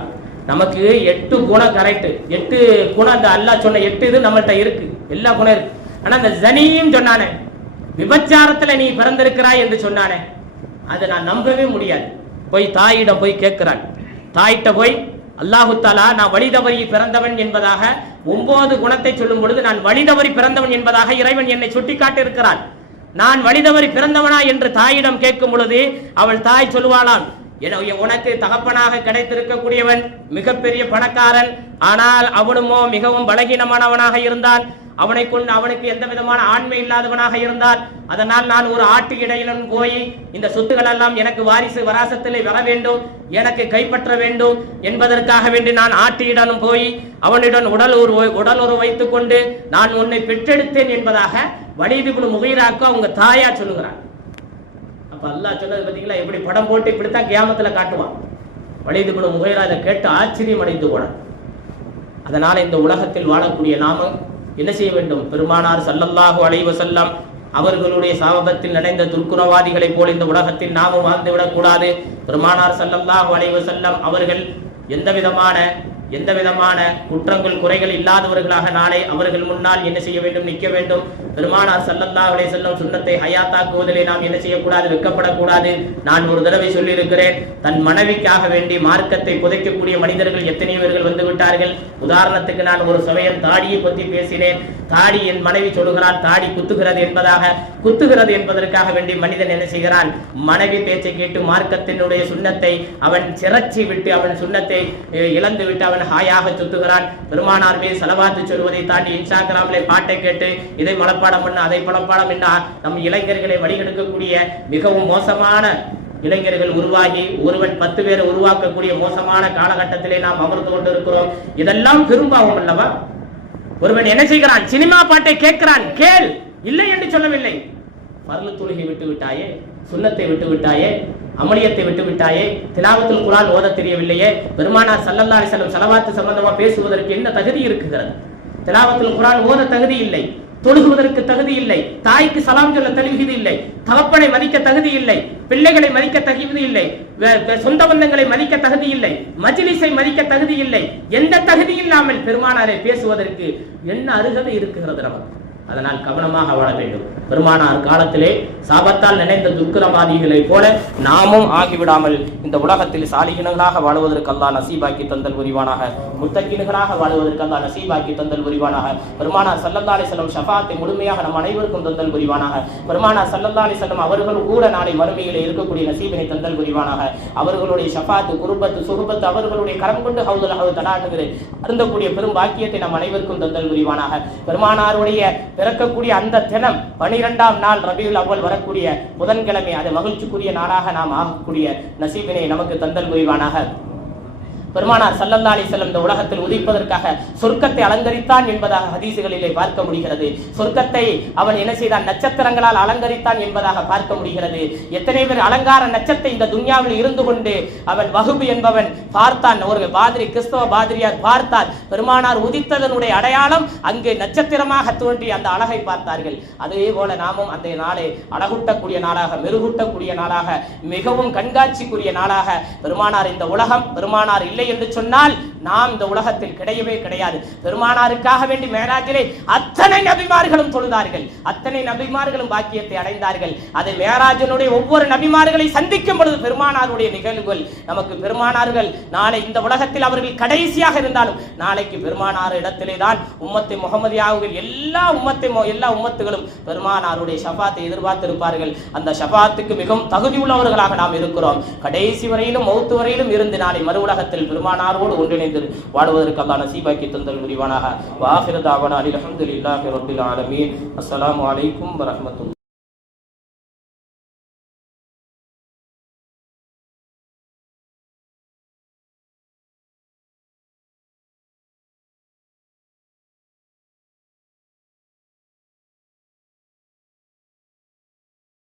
நமக்கு 8 குணம் கரெக்ட், 8 குணம் அந்த அல்லாஹ் சொன்ன 8 இது நம்மள்ட்ட இருக்கு, எல்லா குணம் இருக்கு. ஆனா அந்த ஜனீம் சொன்னானே, விபச்சாரத்துல நீ பிறந்திருக்கிறாய் என்று சொன்னானே, அதை நான் நம்பவே முடியாது. போய் தாயிடம் போய் கேட்கிறான். தாயிட்ட போய் அல்லாஹு தஆலா நான் வழிதவறி பிறந்தவன் என்பதாக 9 குணத்தை சொல்லும் பொழுது, நான் வழிதவறி பிறந்தவன் என்பதாக இறைவன் என்னை சுட்டிக்காட்டி இருக்கிறான். நான் வழிதவறி பிறந்தவனா என்று தாயிடம் கேட்கும் பொழுது அவள் தாய் சொல்லுவாளாம், உனக்கு தகப்பனாக கிடைத்திருக்கக்கூடியவன் மிகப்பெரிய பணக்காரன், ஆனால் அவனுமோ மிகவும் பலகீனமானவனாக இருந்தான். அவனுக்கு எந்த விதமான ஆண்மை இல்லாதவனாக இருந்தான். அதனால் நான் ஒரு ஆட்டு இடையிலும் போய் இந்த சொத்துக்கள் எல்லாம் எனக்கு வராசத்திலே வர வேண்டும், எனக்கு கைப்பற்ற வேண்டும் என்பதற்காக வேண்டி நான் ஆட்டியிடனும் போய் அவனிடம் உடலுறவு வைத்துக் கொண்டு நான் உன்னை பெற்றெடுத்தேன் என்பதாக வலீத் இப்னு முகீராக்கு அவங்க தாயா சொல்லுகிறான். அப்ப அல்லாஹ் சொன்னது பார்த்தீங்களா, எப்படி படம் போட்டு இப்படித்தான் கியாமத்துல காட்டுவான். வலீத் இப்னு முகீரா இதை கேட்டு ஆச்சரியம் அடைந்து போனான். அதனால இந்த உலகத்தில் வாழக்கூடிய நாம என்ன செய்ய வேண்டும்? பெருமானார் ஸல்லல்லாஹு அலைஹி வஸல்லம் அவர்களுடைய சாபத்தில் நினைந்த துர்க்குணவாதிகளை போல் இந்த உலகத்தில் நாமும் வாழ்ந்து விடக்கூடாது. பெருமானார் ஸல்லல்லாஹு அலைஹி வஸல்லம் அவர்கள் எந்த விதமான குற்றங்கள் குறைகள் இல்லாதவர்களாக நாளை அவர்கள் முன்னால் என்ன செய்ய வேண்டும்? நிற்க வேண்டும். பெருமானார் ஸல்லல்லாஹு அலைஹி வஸல்லம் சுன்னத்தை ஹயாத்தாக்குவதிலே நாம் என்ன செய்யக்கூடாது? வெட்கப்படக்கூடாது. நான் ஒரு தடவை சொல்லி இருக்கிறேன், தன் மனைவிக்காக வேண்டி மார்க்கத்தை புதைக்கக்கூடிய மனிதர்கள் எத்தனை பேர்கள் வந்து விட்டார்கள். உதாரணத்துக்கு நான் ஒரு சமயம் தாடியை பற்றி பேசினேன். தாடி, என் மனைவி சொல்லுகிறான் தாடி குத்துகிறது என்பதற்காக வேண்டி மனிதன் என்ன செய்கிறான்? மனைவி பேச்சை கேட்டு மார்க்கத்தினுடைய சுன்னத்தை அவன் சிரச்சி விட்டு, அவன் சுன்னத்தை இழந்து விட்டு அவன் ஹாயாக சுத்துகிறான். பெருமானார் மீது ஸலவாத்து சொல்வதை தாண்டி இன்ஸ்டாகிராமிலே பாட்டை கேட்டு இதை மனப்பாடம் பண்ண அதை மனப்பாடம் என்ன நம் இளைஞர்களை வழிகெடுக்கக்கூடிய மிகவும் மோசமான இளைஞர்கள் உருவாகி ஒருவன் 10 பேரை உருவாக்கக்கூடிய மோசமான காலகட்டத்திலே நாம் அமர்ந்து கொண்டிருக்கிறோம். இதெல்லாம் பெரும்பாவம் அல்லவா? ஒருவன் என்ன செய்கிறான்? சினிமா பாட்டை கேட்கிறான், கேள், இல்லை என்று சொல்லவில்லை. பர்லு தொழுகை விட்டு விட்டாயே, சுன்னத்தை விட்டு விட்டாயே, அமலியத்தை விட்டு விட்டாயே, திலாவத்துல் குர்ஆன் ஓத தெரியவில்லையே, பெருமானார் ஸல்லல்லாஹு அலைஹி வஸல்லம் ஸலவாத்து சம்பந்தமா பேசுவதற்கு என்ன தகுதி இருக்கிறது? திலாவத்துல் குர்ஆன் ஓத தகுதி இல்லை, தொழுகுவதற்கு தகுதி இல்லை, தாய்க்கு சலாம் சொல்ல தகுதி இல்லை, தகப்பனை மதிக்க தகுதி இல்லை, பிள்ளைகளை மதிக்க தகுதி இல்லை, சொந்த பந்தங்களை மதிக்க தகுதி இல்லை, மஜ்லிஸை மதிக்க தகுதி இல்லை. எந்த தகுதி இல்லாமல் பெருமானாரை பேசுவதற்கு என்ன அருகதை இருக்கிறது நமக்கு? அதனால் கவனமாக வாழ வேண்டும். பெருமானார் காலத்திலே சாபத்தால் நினைந்த துர்க்கரவாதிகளை போல நாமும் ஆகிவிடாமல் இந்த உலகத்தில் சாலிகினர்களாக வாழ்வதற்கு அல்லாஹ் நசீபாக்கி தந்தல் புரிவானாக. முத்தகின்களாக வாழ்வதற்கு அல்லாஹ் நசீபாக்கி தந்தல் புரிவானாக. பெருமானார் ஸல்லல்லாஹு அலைஹி வஸல்லம் ஷஃபாத்தை முழுமையாக நம் அனைவருக்கும் தந்தல் புரிவானாக. பெருமானார் ஸல்லல்லாஹு அலைஹி வஸல்லம் அவர்கள் கூட நாளை மறுமையிலே இருக்கக்கூடிய நசீபினை தந்தல் புரிவானாக. அவர்களுடைய ஷஃபாத்து, குர்பத்து, சுஹபத், அவர்களுடைய கரம் கொண்டு ஹவுதுல் ஹவுத் தடாகுகிற அருந்தக்கூடிய பெரும் பாக்கியத்தை நம் அனைவருக்கும் தந்தல் புரிவானாக. பெருமானாருடைய பிறக்கக்கூடிய அந்த தினம் 12ஆம் நாள் ரபியுல் அவ்வல் வரக்கூடிய புதன்கிழமை, அது மகிழ்ச்சிக்குரிய நாளாக நாம் ஆகக்கூடிய நசீபினை நமக்கு தந்தல் புரிவானாக. பெருமானார் ஸல்லல்லாஹு அலைஹி வஸல்லம் இந்த உலகத்தில் உதிப்பதற்காக சொர்க்கத்தை அலங்கரித்தான் என்பதாக ஹதீசுகளிலே பார்க்க முடிகிறது. சொர்க்கத்தை அவன் என்ன செய்தான்? நட்சத்திரங்களால் அலங்கரித்தான் என்பதாக பார்க்க முடிகிறது. எத்தனை பேர் அலங்கார நட்சத்திரம் இந்த துன்யாவில் இருந்து கொண்டு அவன் வஹுப் என்பவன் பார்த்தான். ஒரு பாதிரி, கிறிஸ்தவ பாதிரியார் பார்த்தார். பெருமானார் உதித்ததனுடைய அடையாளம் அங்கே நட்சத்திரமாக தோன்றி அந்த அழகை பார்த்தார்கள். அதே போல நாமும் அந்த நாளை அழகூட்டக்கூடிய நாளாக, மெருகூட்டக்கூடிய நாளாக, மிகவும் கண்காட்சிக்குரிய நாளாக பெருமானார் இந்த உலகம் பெருமானார் இல்லை என்று சொன்னால் நாம் இந்த உலகத்தில் கிடையவே கிடையாது. பெருமானாருக்காக வேண்டி மேராஜிலே அத்தனை நபிமார்களும் தொழுதார்கள், அத்தனை நபிமார்களும் பாக்கியத்தை அடைந்தார்கள். அதை மேராஜனுடைய ஒவ்வொரு நபிமார்களை சந்திக்கும் பொழுது பெருமானாருடைய நிகழ்வுகள் நமக்கு பெருமானார்கள் நாளை இந்த உலகத்தில் அவர்கள் கடைசியாக இருந்தாலும் நாளைக்கு பெருமானார் இடத்திலே தான் உம்மத்தை முகமதியாவுகள் எல்லா உம்மத்துகளும் பெருமானாருடைய ஷஃபாத்தை எதிர்பார்த்திருப்பார்கள். அந்த ஷஃபாத்துக்கு மிகவும் தகுதி உள்ளவர்களாக நாம் இருக்கிறோம். கடைசி வரையிலும் மௌத்து வரையிலும் இருந்து நாளை மறு உலகத்தில் பெருமானாரோடு ஒன்றிணைந்து வாழ்வதற்கு அல்லாஹ் நசீபாக்கி தந்தல் புரிவானாக. வ ஆகிரு தாவனா அல்ஹம்துலில்லாஹி ரப்பில் ஆலமீன். அஸ்ஸலாமு அலைக்கும் வரஹ்மத்துல்லாஹி.